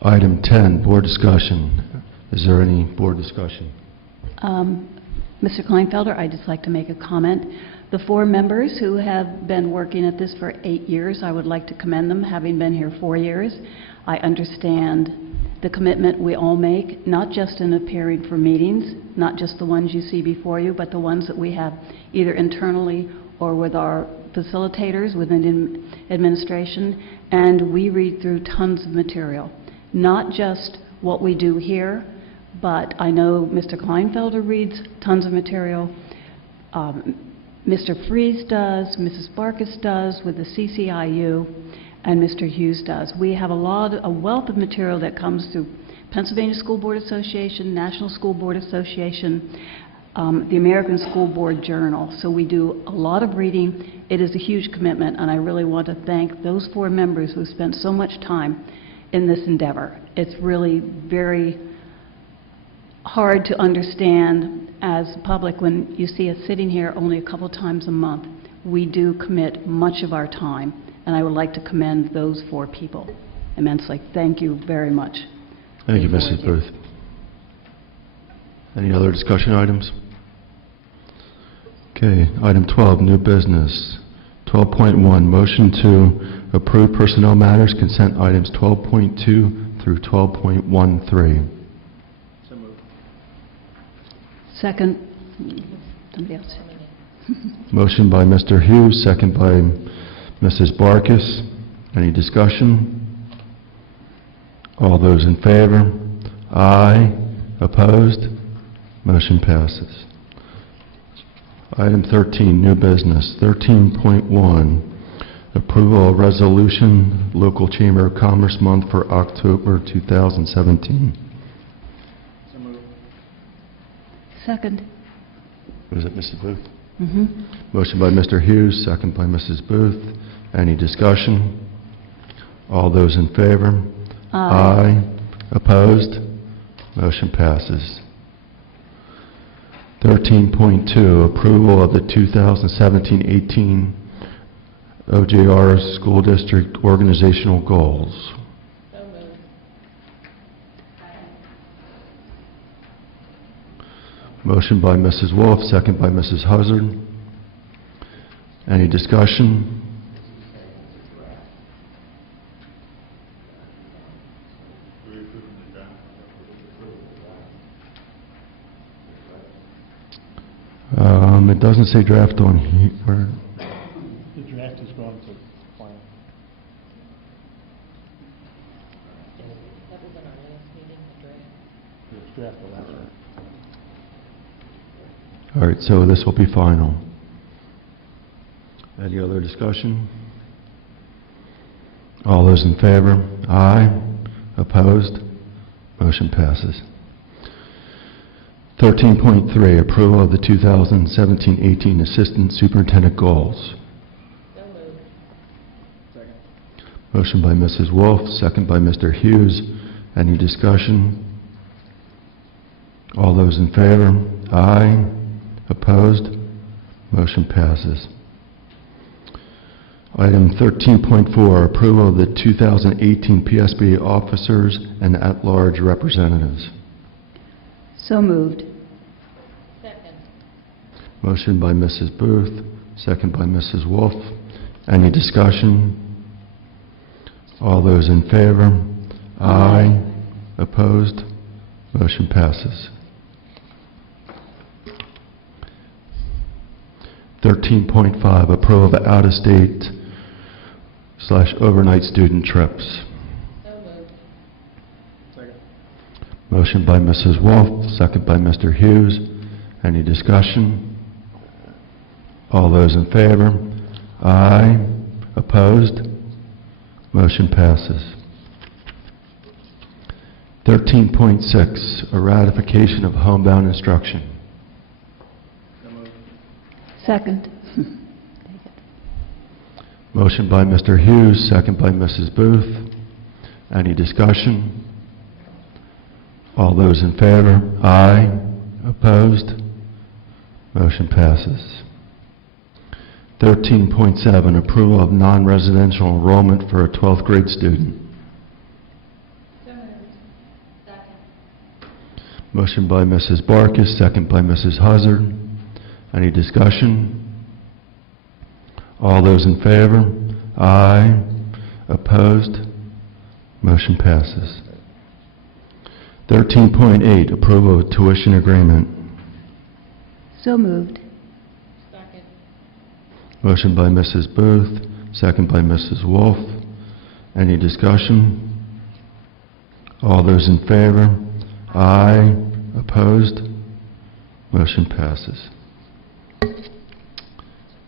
Item 10, Board Discussion. Is there any board discussion? Mr. Kleinfelder, I'd just like to make a comment. The 4 members who have been working at this for 8 years, I would like to commend them, having been here 4 years. I understand the commitment we all make, not just in appearing for meetings, not just the ones you see before you, but the ones that we have either internally or with our facilitators within administration, and we read through tons of material. Not just what we do here, but I know Mr. Kleinfelder reads tons of material. Mr. Fries does, Mrs. Barkis does with the CCIU, and Mr. Hughes does. We have a wealth of material that comes through Pennsylvania School Board Association, National School Board Association, the American School Board Journal. So we do a lot of reading. It is a huge commitment, and I really want to thank those 4 members who spent so much time in this endeavor. It's really very hard to understand as public when you see us sitting here only a couple times a month. We do commit much of our time, and I would like to commend those 4 people immensely. Thank you very much. Thank you, Mrs. Booth. Any other discussion items? Okay, item 12, new business. 12.1, motion to approve personnel matters, consent items 12.2 through 12.13. Second. Somebody else. Motion by Mr. Hughes, second by Mrs. Barkis. Any discussion? All those in favor? Aye. Opposed? Motion passes. Item 13, new business. 13.1, approval of resolution, Local Chamber of Commerce Month for October 2017. Second. Was it Mrs. Booth? Mm-hmm. Motion by Mr. Hughes, second by Mrs. Booth. Any discussion? All those in favor? Aye. Opposed? Motion passes. 13.2, approval of the 2017-18 OJR School District Organizational Goals. Motion by Mrs. Wolf, second by Mrs. Huzzard. Any discussion? It doesn't say draft on here. The draft is going to final. That was in our last meeting, the draft. It's draft the last one. All right, so this will be final. Any other discussion? All those in favor? Aye. Opposed? Motion passes. 13.3, approval of the 2017-18 Assistant Superintendent Goals. Motion by Mrs. Wolf, second by Mr. Hughes. Any discussion? All those in favor? Aye. Opposed? Motion passes. Item 13.4, approval of the 2018 PSBA officers and at-large representatives. So moved. Second. Motion by Mrs. Booth, second by Mrs. Wolf. Any discussion? All those in favor? Aye. Opposed? Motion passes. 13.5, approval of out-of-state / overnight student trips. Motion by Mrs. Wolf, second by Mr. Hughes. Any discussion? All those in favor? Aye. Opposed? Motion passes. 13.6, a ratification of homebound instruction. Second. Motion by Mr. Hughes, second by Mrs. Booth. Any discussion? All those in favor? Aye. Opposed? Motion passes. 13.7, approval of non-residential enrollment for a 12th grade student. Motion by Mrs. Barkis, second by Mrs. Huzzard. Any discussion? All those in favor? Aye. Opposed? Motion passes. 13.8, approval of tuition agreement. So moved. Motion by Mrs. Booth, second by Mrs. Wolf. Any discussion? All those in favor? Aye. Opposed? Motion passes.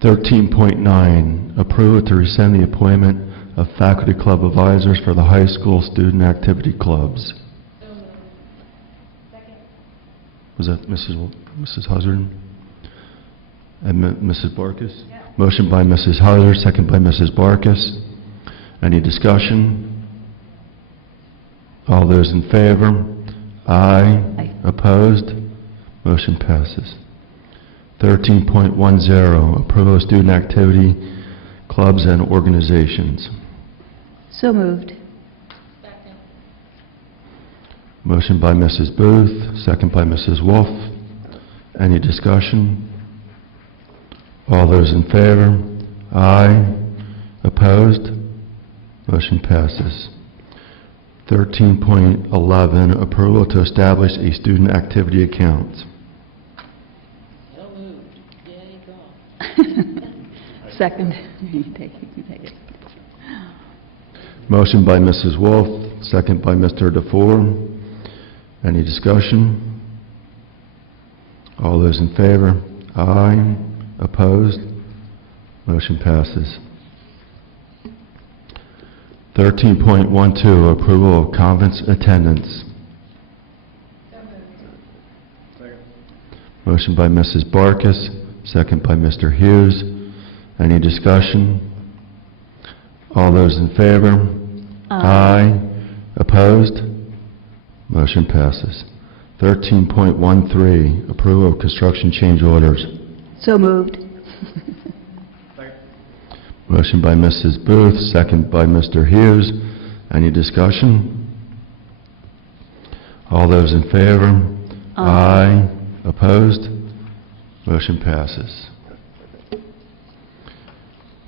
13.9, approval to rescind the appointment of faculty club advisors for the high school student activity clubs. Was that Mrs. Huzzard? And Mrs. Barkis? Yeah. Motion by Mrs. Huzzard, second by Mrs. Barkis. Any discussion? All those in favor? Aye. Aye. Opposed? Motion passes. 13.10, approval of student activity clubs and organizations. So moved. Motion by Mrs. Booth, second by Mrs. Wolf. Any discussion? All those in favor? Aye. Opposed? Motion passes. 13.11, approval to establish a student activity account. Second. You take it. Motion by Mrs. Wolf, second by Mr. DeFore. Any discussion? All those in favor? Aye. Opposed? Motion passes. 13.12, approval of conference attendance. Motion by Mrs. Barkis, second by Mr. Hughes. Any discussion? All those in favor? Aye. Opposed? Motion passes. 13.13, approval of construction change orders. So moved. Motion by Mrs. Booth, second by Mr. Hughes. Any discussion? All those in favor? Aye. Opposed? Motion passes.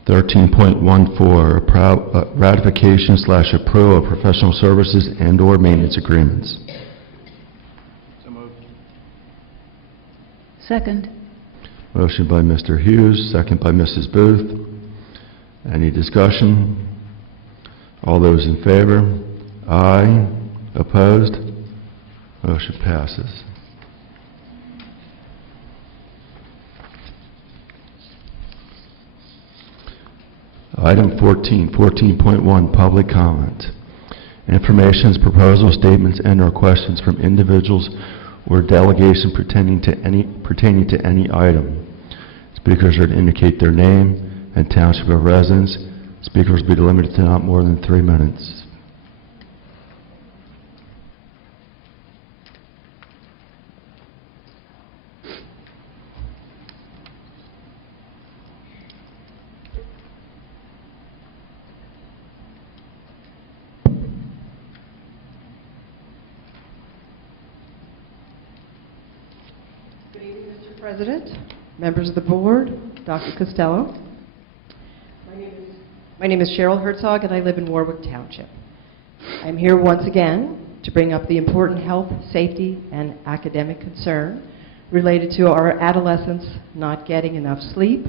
13.14, ratification / approval of professional services and/or maintenance agreements. Second. Motion by Mr. Hughes, second by Mrs. Booth. Any discussion? All those in favor? Aye. Opposed? Motion passes. Item 14, 14.1, public comment. Informations, proposals, statements, and/or questions from individuals or delegation pertaining to any item. Speakers are to indicate their name and township of residence. Speakers will be limited to not more than 3 minutes. Good evening, Mr. President, members of the board, Dr. Costello. My name is My name is Cheryl Herzog, and I live in Warwick Township. I'm here once again to bring up the important health, safety, and academic concern related to our adolescents not getting enough sleep,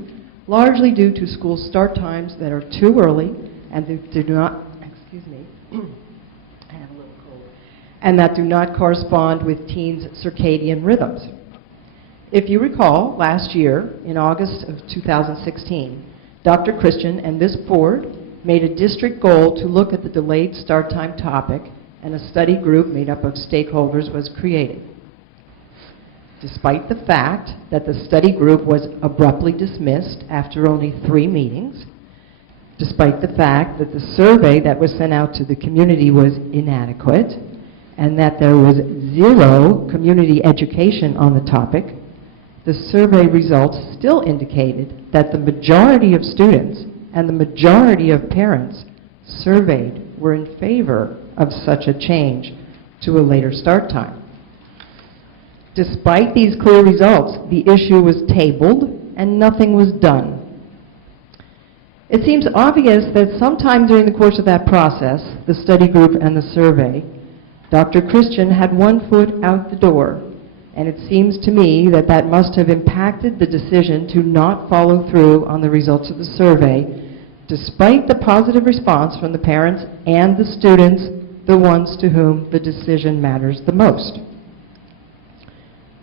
largely due to school start times that are too early and that do not, excuse me, I have a little cold, and that do not correspond with teens' circadian rhythms. If you recall, last year, in August of 2016, Dr. Christian and this board made a district goal to look at the delayed start time topic, and a study group made up of stakeholders was created. Despite the fact that the study group was abruptly dismissed after only 3 meetings, despite the fact that the survey that was sent out to the community was inadequate, and that there was 0 community education on the topic, the survey results still indicated that the majority of students and the majority of parents surveyed were in favor of such a change to a later start time. Despite these clear results, the issue was tabled and nothing was done. It seems obvious that sometime during the course of that process, the study group and the survey, Dr. Christian had one foot out the door, and it seems to me that that must have impacted the decision to not follow through on the results of the survey, despite the positive response from the parents and the students, the ones to whom the decision matters the most.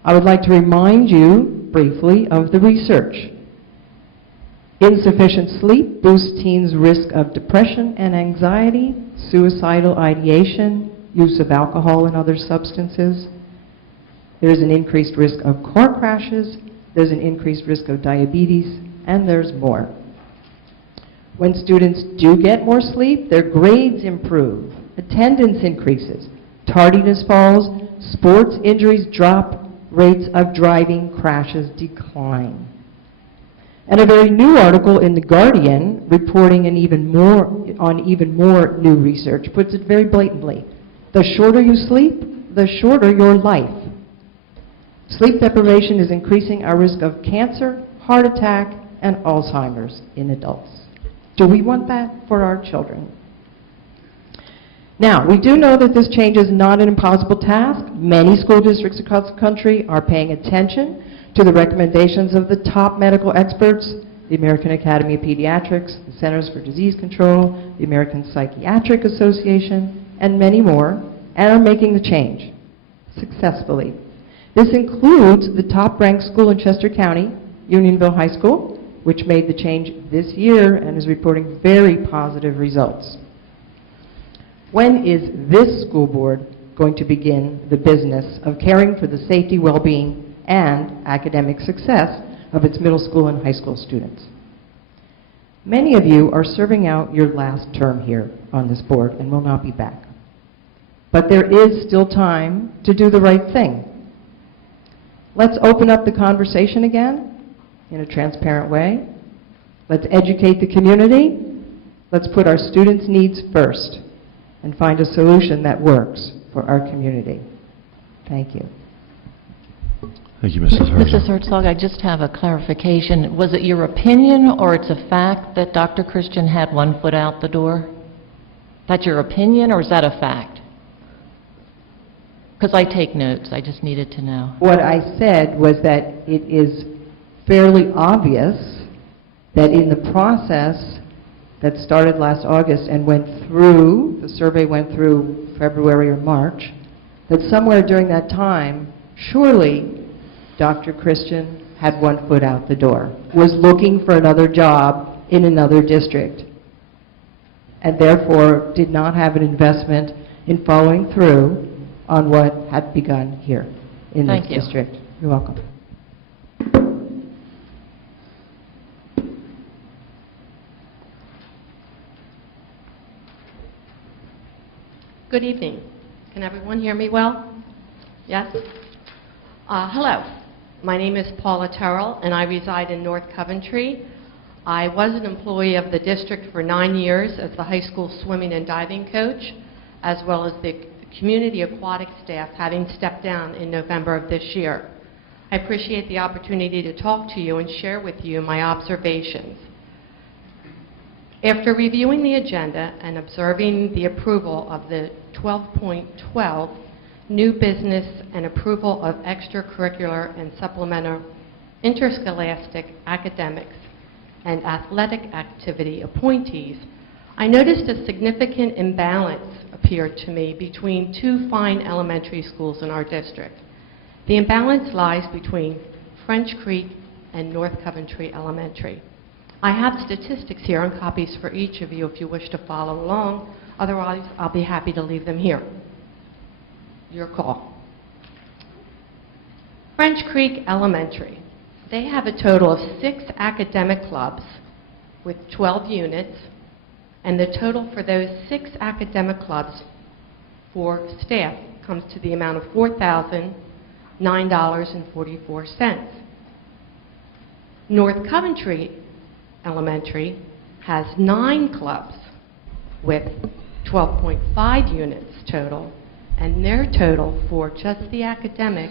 I would like to remind you briefly of the research. Insufficient sleep boosts teens' risk of depression and anxiety, suicidal ideation, use of alcohol and other substances. There's an increased risk of car crashes, there's an increased risk of diabetes, and there's more. When students do get more sleep, their grades improve, attendance increases, tardiness falls, sports injuries drop, rates of driving crashes decline. And a very new article in The Guardian reporting on even more new research puts it very blatantly. The shorter you sleep, the shorter your life. Sleep deprivation is increasing our risk of cancer, heart attack, and Alzheimer's in adults. Do we want that for our children? Now, we do know that this change is not an impossible task. Many school districts across the country are paying attention to the recommendations of the top medical experts, the American Academy of Pediatrics, the Centers for Disease Control, the American Psychiatric Association, and many more, and are making the change successfully. This includes the top-ranked school in Chester County, Unionville High School, which made the change this year and is reporting very positive results. When is this school board going to begin the business of caring for the safety, well-being, and academic success of its middle school and high school students? Many of you are serving out your last term here on this board and will not be back. But there is still time to do the right thing. Let's open up the conversation again in a transparent way. Let's educate the community. Let's put our students' needs first and find a solution that works for our community. Thank you. Thank you, Mrs. Herzog. Mrs. Herzog, I just have a clarification. Was it your opinion or it's a fact that Dr. Christian had one foot out the door? That's your opinion or is that a fact? Because I take notes. I just needed to know. What I said was that it is fairly obvious that in the process that started last August and went through, the survey went through February or March, that somewhere during that time, surely Dr. Christian had one foot out the door, was looking for another job in another district, and therefore did not have an investment in following through on what had begun here in this district. You're welcome. Good evening. Can everyone hear me well? Yes? Hello. My name is Paula Terrell, and I reside in North Coventry. I was an employee of the district for 9 years as the high school swimming and diving coach, as well as the community aquatic staff, having stepped down in November of this year. I appreciate the opportunity to talk to you and share with you my observations. After reviewing the agenda and observing the approval of the 12.12 new business and approval of extracurricular and supplemental interscholastic academics and athletic activity appointees, I noticed a significant imbalance appeared to me between two fine elementary schools in our district. The imbalance lies between French Creek and North Coventry Elementary. I have statistics here and copies for each of you if you wish to follow along. Otherwise, I'll be happy to leave them here. Your call. French Creek Elementary. They have a total of 6 academic clubs with 12 units, and the total for those 6 academic clubs for staff comes to the amount of $4,009.44. North Coventry Elementary has 9 clubs with 12.5 units total, and their total for just the academic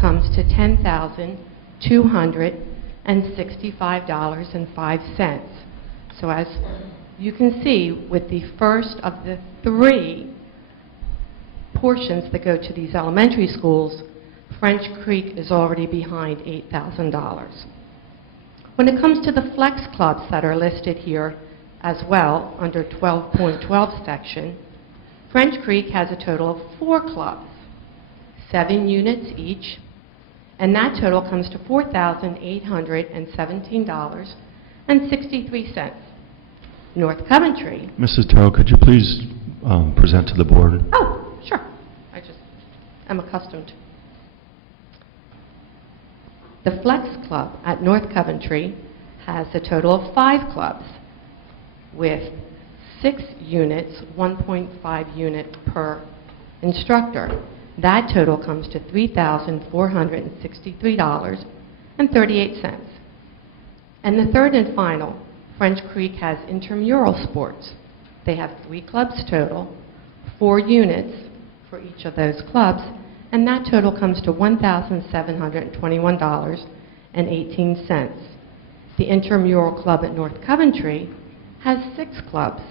comes to $10,265.05. So as you can see, with the first of the 3 portions that go to these elementary schools, French Creek is already behind $8,000. When it comes to the flex clubs that are listed here as well, under 12.12 section, French Creek has a total of 4 clubs, 7 units each, and that total comes to $4,817.63. North Coventry. Mrs. Terrell, could you please present to the board? Oh, sure. I just am accustomed. The Flex Club at North Coventry has a total of 5 clubs with 6 units, 1.5 unit per instructor. That total comes to $3,463.38. And the third and final, French Creek has intramural sports. They have 3 clubs total, 4 units for each of those clubs, and that total comes to $1,721.18. The intramural club at North Coventry has 6 clubs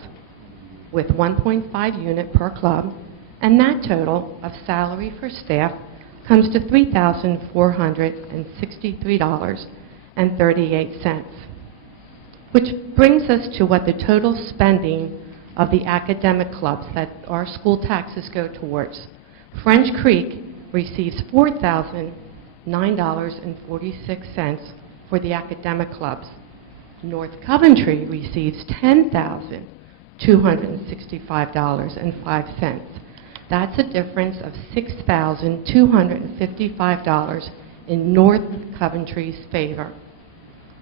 with 1.5 unit per club, and that total of salary for staff comes to $3,463.38. Which brings us to what the total spending of the academic clubs that our school taxes go towards. French Creek receives $4,009.46 for the academic clubs. North Coventry receives $10,265.05. That's a difference of $6,255 in North Coventry's favor.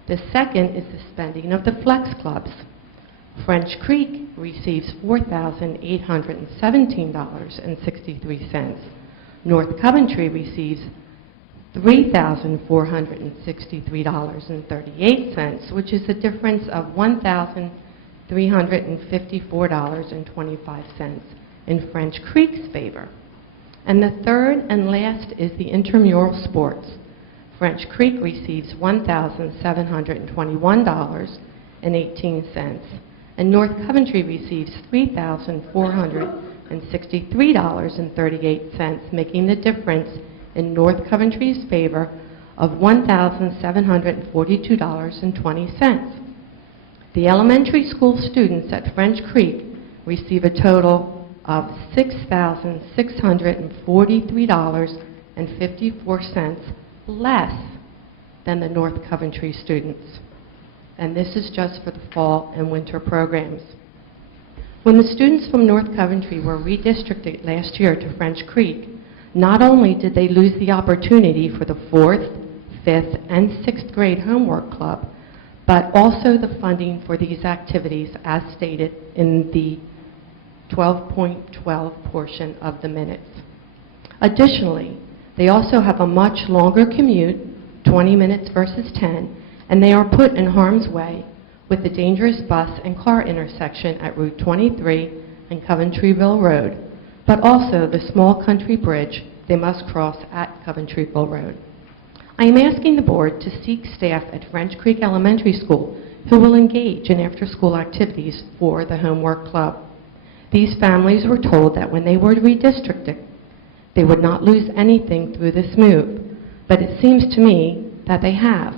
The second is the spending of the flex clubs. French Creek receives $4,817.63. North Coventry receives $3,463.38, which is a difference of $1,354.25 in French Creek's favor. And the third and last is the intramural sports. French Creek receives $1,721.18, and North Coventry receives $3,463.38, making the difference in North Coventry's favor of $1,742.20. The elementary school students at French Creek receive a total of $6,643.54 less than the North Coventry students. And this is just for the fall and winter programs. When the students from North Coventry were redistricted last year to French Creek, not only did they lose the opportunity for the 4th, 5th, and 6th grade homework club, but also the funding for these activities as stated in the 12.12 portion of the minutes. Additionally, they also have a much longer commute, 20 minutes versus 10, and they are put in harm's way with the dangerous bus and car intersection at Route 23 and Coventryville Road, but also the small country bridge they must cross at Coventryville Road. I am asking the board to seek staff at French Creek Elementary School who will engage in after-school activities for the homework club. These families were told that when they were redistricted, they would not lose anything through this move, but it seems to me that they have.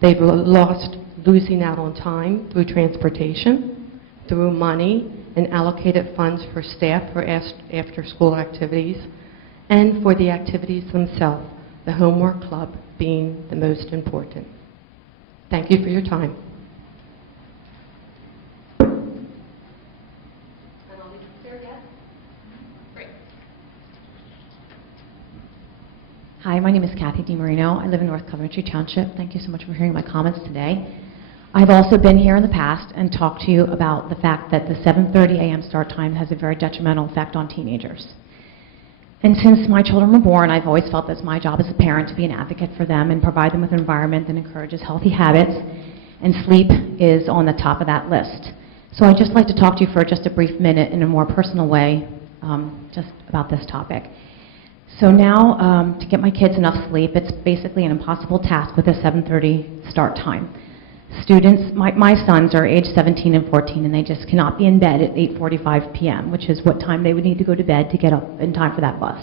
They've lost losing out on time through transportation, through money and allocated funds for staff for after-school activities, and for the activities themselves, the homework club being the most important. Thank you for your time. Hi, my name is Kathy DiMarino. I live in North Coventry Township. Thank you so much for hearing my comments today. I've also been here in the past and talked to you about the fact that the 7:30 a.m. start time has a very detrimental effect on teenagers. And since my children were born, I've always felt that it's my job as a parent to be an advocate for them and provide them with an environment that encourages healthy habits, and sleep is on the top of that list. So I'd just like to talk to you for just a brief minute in a more personal way just about this topic. So now, to get my kids enough sleep, it's basically an impossible task with a 7:30 start time. Students, my sons are age 17 and 14, and they just cannot be in bed at 8:45 p.m., which is what time they would need to go to bed to get up in time for that bus.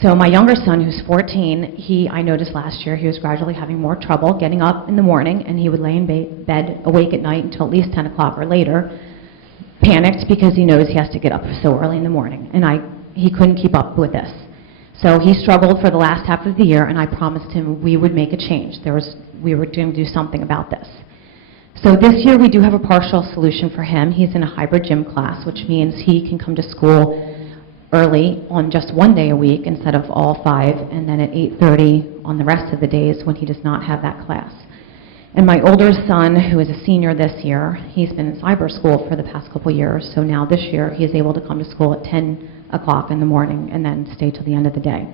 So my younger son, who's 14, I noticed last year he was gradually having more trouble getting up in the morning, and he would lay in bed awake at night until at least 10 o'clock or later, panicked because he knows he has to get up so early in the morning, and he couldn't keep up with this. So he struggled for the last half of the year, and I promised him we would make a change. We were going to do something about this. So this year we do have a partial solution for him. He's in a hybrid gym class, which means he can come to school early on just one day a week instead of all 5, and then at 8:30 on the rest of the days when he does not have that class. And my older son, who is a senior this year, he's been in cyber school for the past couple years, so now this year he is able to come to school at 10 o'clock in the morning and then stay till the end of the day.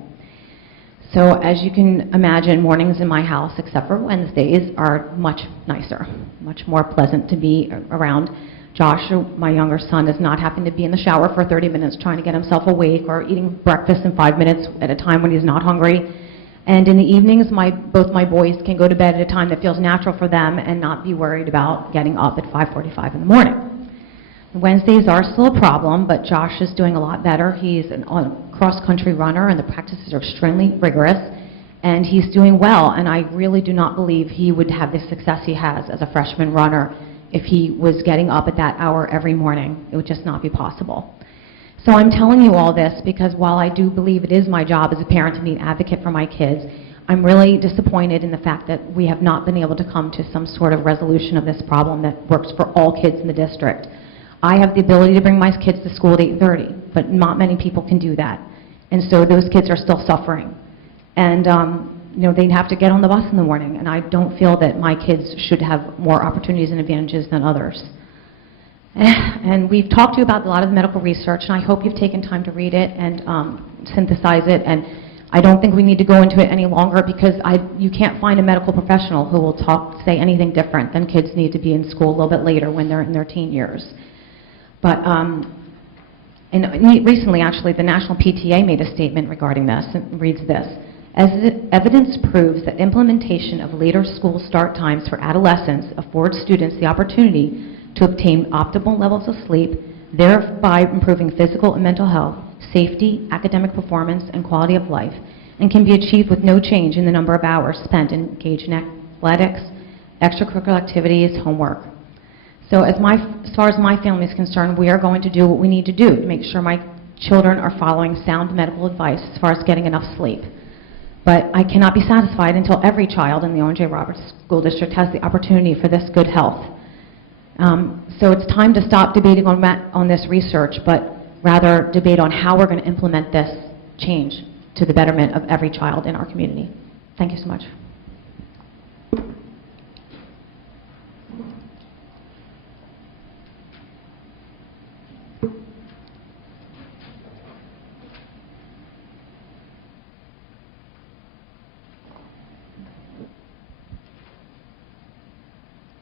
So as you can imagine, mornings in my house, except for Wednesdays, are much nicer, much more pleasant to be around. Josh, my younger son, does not happen to be in the shower for 30 minutes trying to get himself awake or eating breakfast in 5 minutes at a time when he's not hungry. And in the evenings, both my boys can go to bed at a time that feels natural for them and not be worried about getting up at 5:45 in the morning. Wednesdays are still a problem, but Josh is doing a lot better. He's a cross-country runner, and the practices are extremely rigorous, and he's doing well, and I really do not believe he would have the success he has as a freshman runner if he was getting up at that hour every morning. It would just not be possible. So I'm telling you all this because while I do believe it is my job as a parent to be an advocate for my kids, I'm really disappointed in the fact that we have not been able to come to some sort of resolution of this problem that works for all kids in the district. I have the ability to bring my kids to school at 8:30, but not many people can do that. And so those kids are still suffering. And they'd have to get on the bus in the morning, and I don't feel that my kids should have more opportunities and advantages than others. And we've talked to you about a lot of the medical research, and I hope you've taken time to read it and synthesize it. And I don't think we need to go into it any longer because you can't find a medical professional who will say anything different than kids need to be in school a little bit later when they're in their teen years. But recently, actually, the National PTA made a statement regarding this, and it reads this: "As evidence proves that implementation of later school start times for adolescents affords students the opportunity to obtain optimal levels of sleep, thereby improving physical and mental health, safety, academic performance, and quality of life, and can be achieved with no change in the number of hours spent engaged in athletics, extracurricular activities, homework." So as far as my family is concerned, we are going to do what we need to do to make sure my children are following sound medical advice as far as getting enough sleep. But I cannot be satisfied until every child in the Owen J. Roberts School District has the opportunity for this good health. So it's time to stop debating on this research, but rather debate on how we're going to implement this change to the betterment of every child in our community. Thank you so much.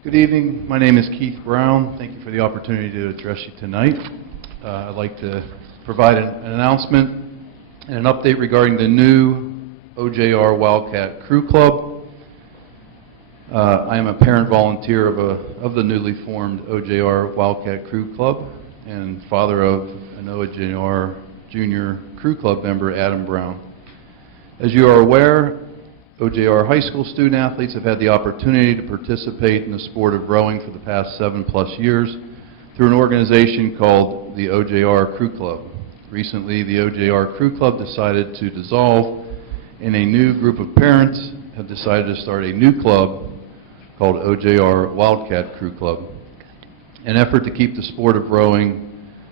Good evening. My name is Keith Brown. Thank you for the opportunity to address you tonight. I'd like to provide an announcement and an update regarding the new OJR Wildcat Crew Club. I am a parent volunteer of the newly formed OJR Wildcat Crew Club and father of an OJR Junior Crew Club member, Adam Brown. As you are aware, OJR high school student athletes have had the opportunity to participate in the sport of rowing for the past 7+ years through an organization called the OJR Crew Club. Recently, the OJR Crew Club decided to dissolve, and a new group of parents have decided to start a new club called OJR Wildcat Crew Club, an effort to keep the sport of rowing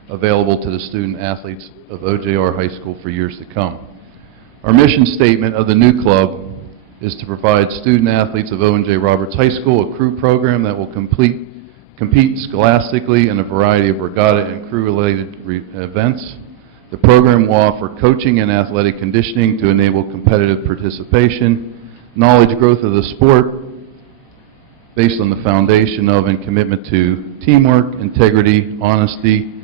available to the student athletes of OJR High School for years to come. Our mission statement of the new club is to provide student athletes of O&J Roberts High School a crew program that will compete scholastically in a variety of regatta and crew-related events. The program will offer coaching and athletic conditioning to enable competitive participation, knowledge growth of the sport based on the foundation of and commitment to teamwork, integrity, honesty,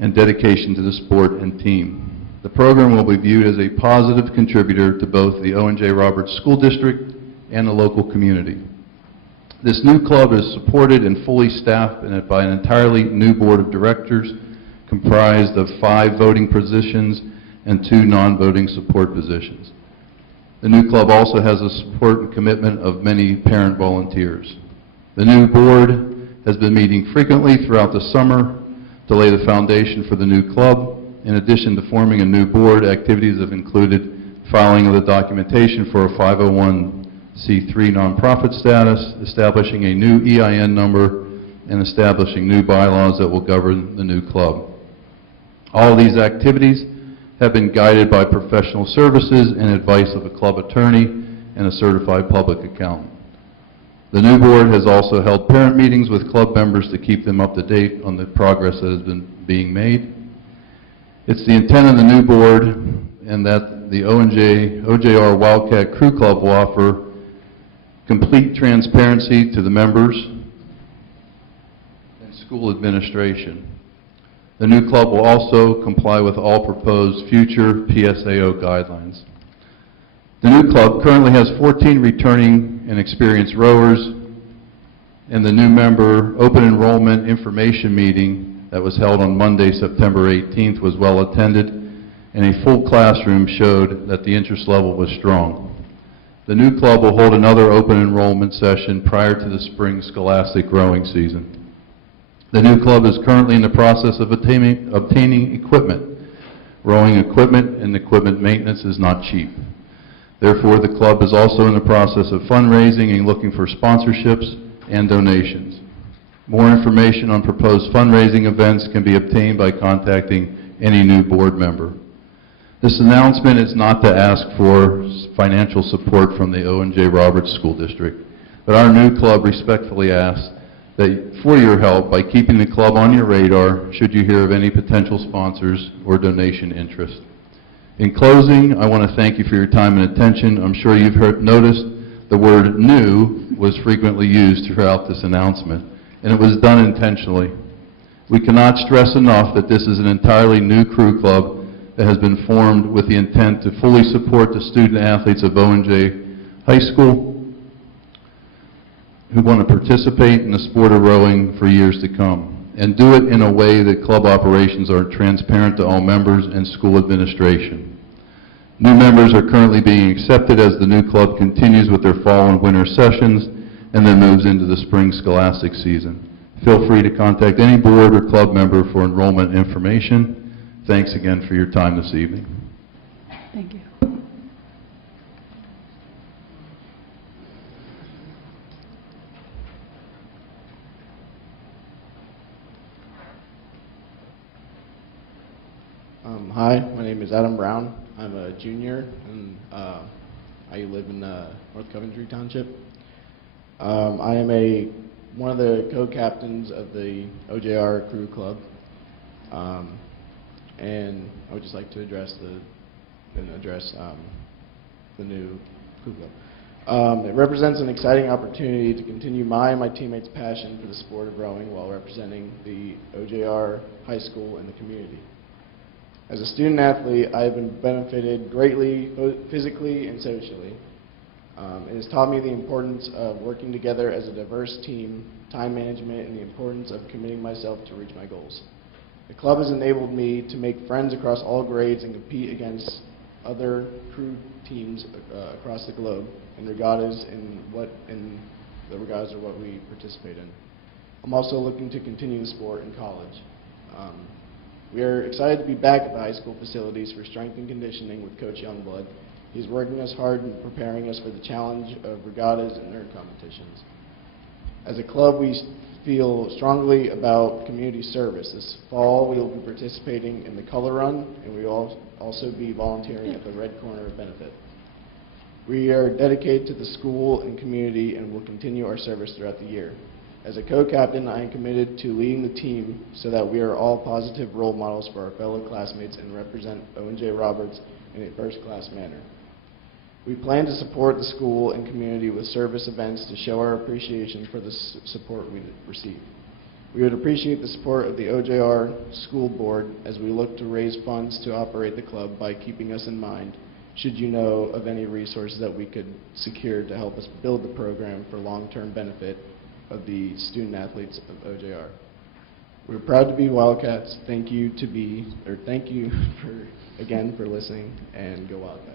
and dedication to the sport and team. The program will be viewed as a positive contributor to both the O&J Roberts School District and the local community. This new club is supported and fully staffed by an entirely new board of directors comprised of 5 voting positions and 2 non-voting support positions. The new club also has the support and commitment of many parent volunteers. The new board has been meeting frequently throughout the summer to lay the foundation for the new club. In addition to forming a new board, activities have included filing of the documentation for a 501c3 nonprofit status, establishing a new EIN number, and establishing new bylaws that will govern the new club. All of these activities have been guided by professional services and advice of a club attorney and a certified public accountant. The new board has also held parent meetings with club members to keep them up to date on the progress that has been being made. It's the intent of the new board and that the OJR Wildcat Crew Club will offer complete transparency to the members and school administration. The new club will also comply with all proposed future PSAO guidelines. The new club currently has 14 returning and experienced rowers, and the new member open enrollment information meeting that was held on Monday, September 18th was well attended, and a full classroom showed that the interest level was strong. The new club will hold another open enrollment session prior to the spring scholastic rowing season. The new club is currently in the process of obtaining equipment. Rowing equipment and equipment maintenance is not cheap. Therefore, the club is also in the process of fundraising and looking for sponsorships and donations. More information on proposed fundraising events can be obtained by contacting any new board member. This announcement is not to ask for financial support from the O&J Roberts School District, but our new club respectfully asks for your help by keeping the club on your radar should you hear of any potential sponsors or donation interest. In closing, I want to thank you for your time and attention. I'm sure you've noticed the word new was frequently used throughout this announcement, and it was done intentionally. We cannot stress enough that this is an entirely new crew club that has been formed with the intent to fully support the student athletes of O&J High School who want to participate in the sport of rowing for years to come, and do it in a way that club operations are transparent to all members and school administration. New members are currently being accepted as the new club continues with their fall and winter sessions and then moves into the spring scholastic season. Feel free to contact any board or club member for enrollment information. Thanks again for your time this evening. Thank you. Hi, my name is Adam Brown. I'm a junior, and I live in North Coventry Township. I am one of the co-captains of the OJR Crew Club, and I would just like to address the new Crew Club. It represents an exciting opportunity to continue my and my teammates' passion for the sport of rowing while representing the OJR High School and the community. As a student athlete, I have been benefited greatly, both physically and socially. It has taught me the importance of working together as a diverse team, time management, and the importance of committing myself to reach my goals. The club has enabled me to make friends across all grades and compete against other crew teams across the globe in regattas the regattas are what we participate in. I'm also looking to continue the sport in college. We are excited to be back at the high school facilities for strength and conditioning with Coach Youngblood. He's working us hard and preparing us for the challenge of regattas and nerd competitions. As a club, we feel strongly about community service. This fall, we will be participating in the Color Run, and we will also be volunteering at the Red Corner Benefit. We are dedicated to the school and community and will continue our service throughout the year. As a co-captain, I am committed to leading the team so that we are all positive role models for our fellow classmates and represent Owen J. Roberts in a first-class manner. We plan to support the school and community with service events to show our appreciation for the support we receive. We would appreciate the support of the OJR School Board as we look to raise funds to operate the club by keeping us in mind should you know of any resources that we could secure to help us build the program for long-term benefit of the student athletes of OJR. We're proud to be Wildcats. Thank you again for listening, and go Wildcats.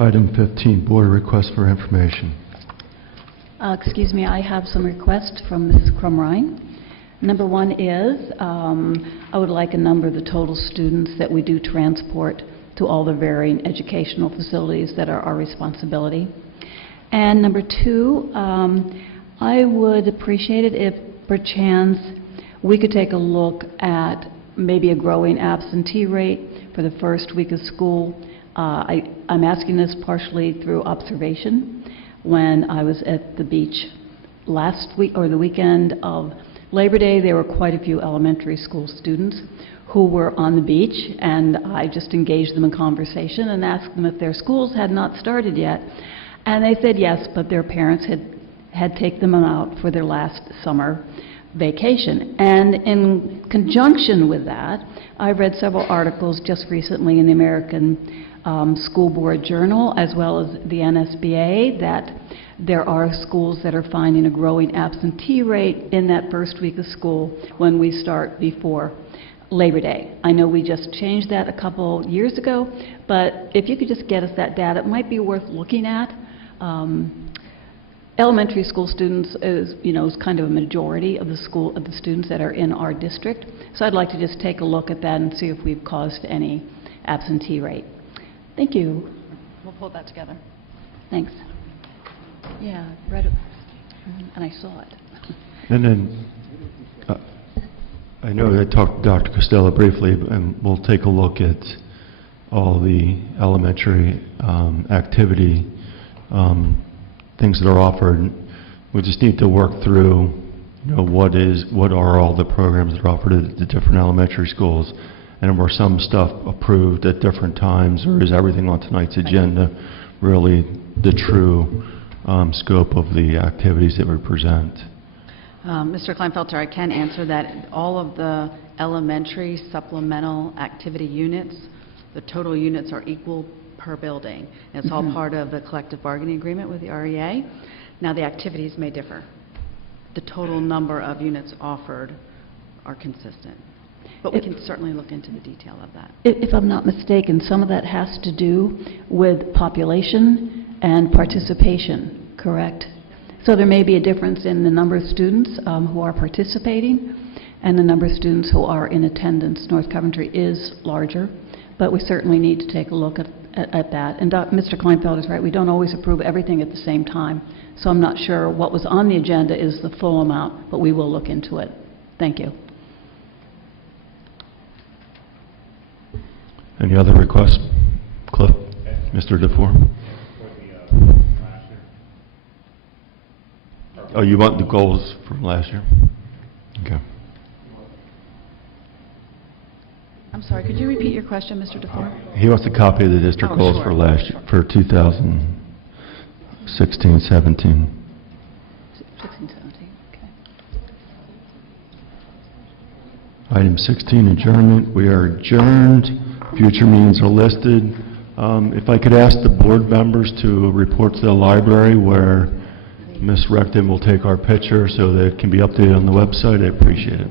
Item 15, board request for information. Excuse me, I have some requests from Mrs. Crumrine. Number one is, I would like a number of the total students that we do transport to all the varying educational facilities that are our responsibility. And number two, I would appreciate it if perchance we could take a look at maybe a growing absentee rate for the first week of school. I'm asking this partially through observation. When I was at the beach last week, or the weekend of Labor Day, there were quite a few elementary school students who were on the beach, and I just engaged them in conversation and asked them if their schools had not started yet. And they said yes, but their parents had taken them out for their last summer vacation. And in conjunction with that, I read several articles just recently in the American School Board Journal, as well as the NSBA, that there are schools that are finding a growing absentee rate in that first week of school when we start before Labor Day. I know we just changed that a couple years ago, but if you could just get us that data, it might be worth looking at. Elementary school students is kind of a majority of the students that are in our district. So I'd like to just take a look at that and see if we've caused any absentee rate. Thank you. We'll pull that together. Thanks. Yeah, I read it, and I saw it. And then, I know I talked to Dr. Costello briefly, and we'll take a look at all the elementary activity things that are offered. We just need to work through, what are all the programs that are offered at the different elementary schools, and were some stuff approved at different times, or is everything on tonight's agenda really the true scope of the activities that we present? Mr. Kleinfelter, I can answer that. All of the elementary supplemental activity units, the total units are equal per building. It's all part of the collective bargaining agreement with the REA. Now, the activities may differ. The total number of units offered are consistent. But we can certainly look into the detail of that. If I'm not mistaken, some of that has to do with population and participation, correct? So there may be a difference in the number of students who are participating and the number of students who are in attendance. North Coventry is larger, but we certainly need to take a look at that. And Mr. Kleinfeld is right, we don't always approve everything at the same time. So I'm not sure what was on the agenda is the full amount, but we will look into it. Thank you. Any other requests? Cliff? Mr. DeFore? Oh, you want the goals from last year? Okay. I'm sorry, could you repeat your question, Mr. DeFore? He wants a copy of the district goals for last year, for 2016-17. 16, 17, okay. Item 16, adjournment. We are adjourned. Future meetings are listed. If I could ask the board members to report to the library where Ms. Recton will take our picture so that it can be updated on the website, I appreciate it.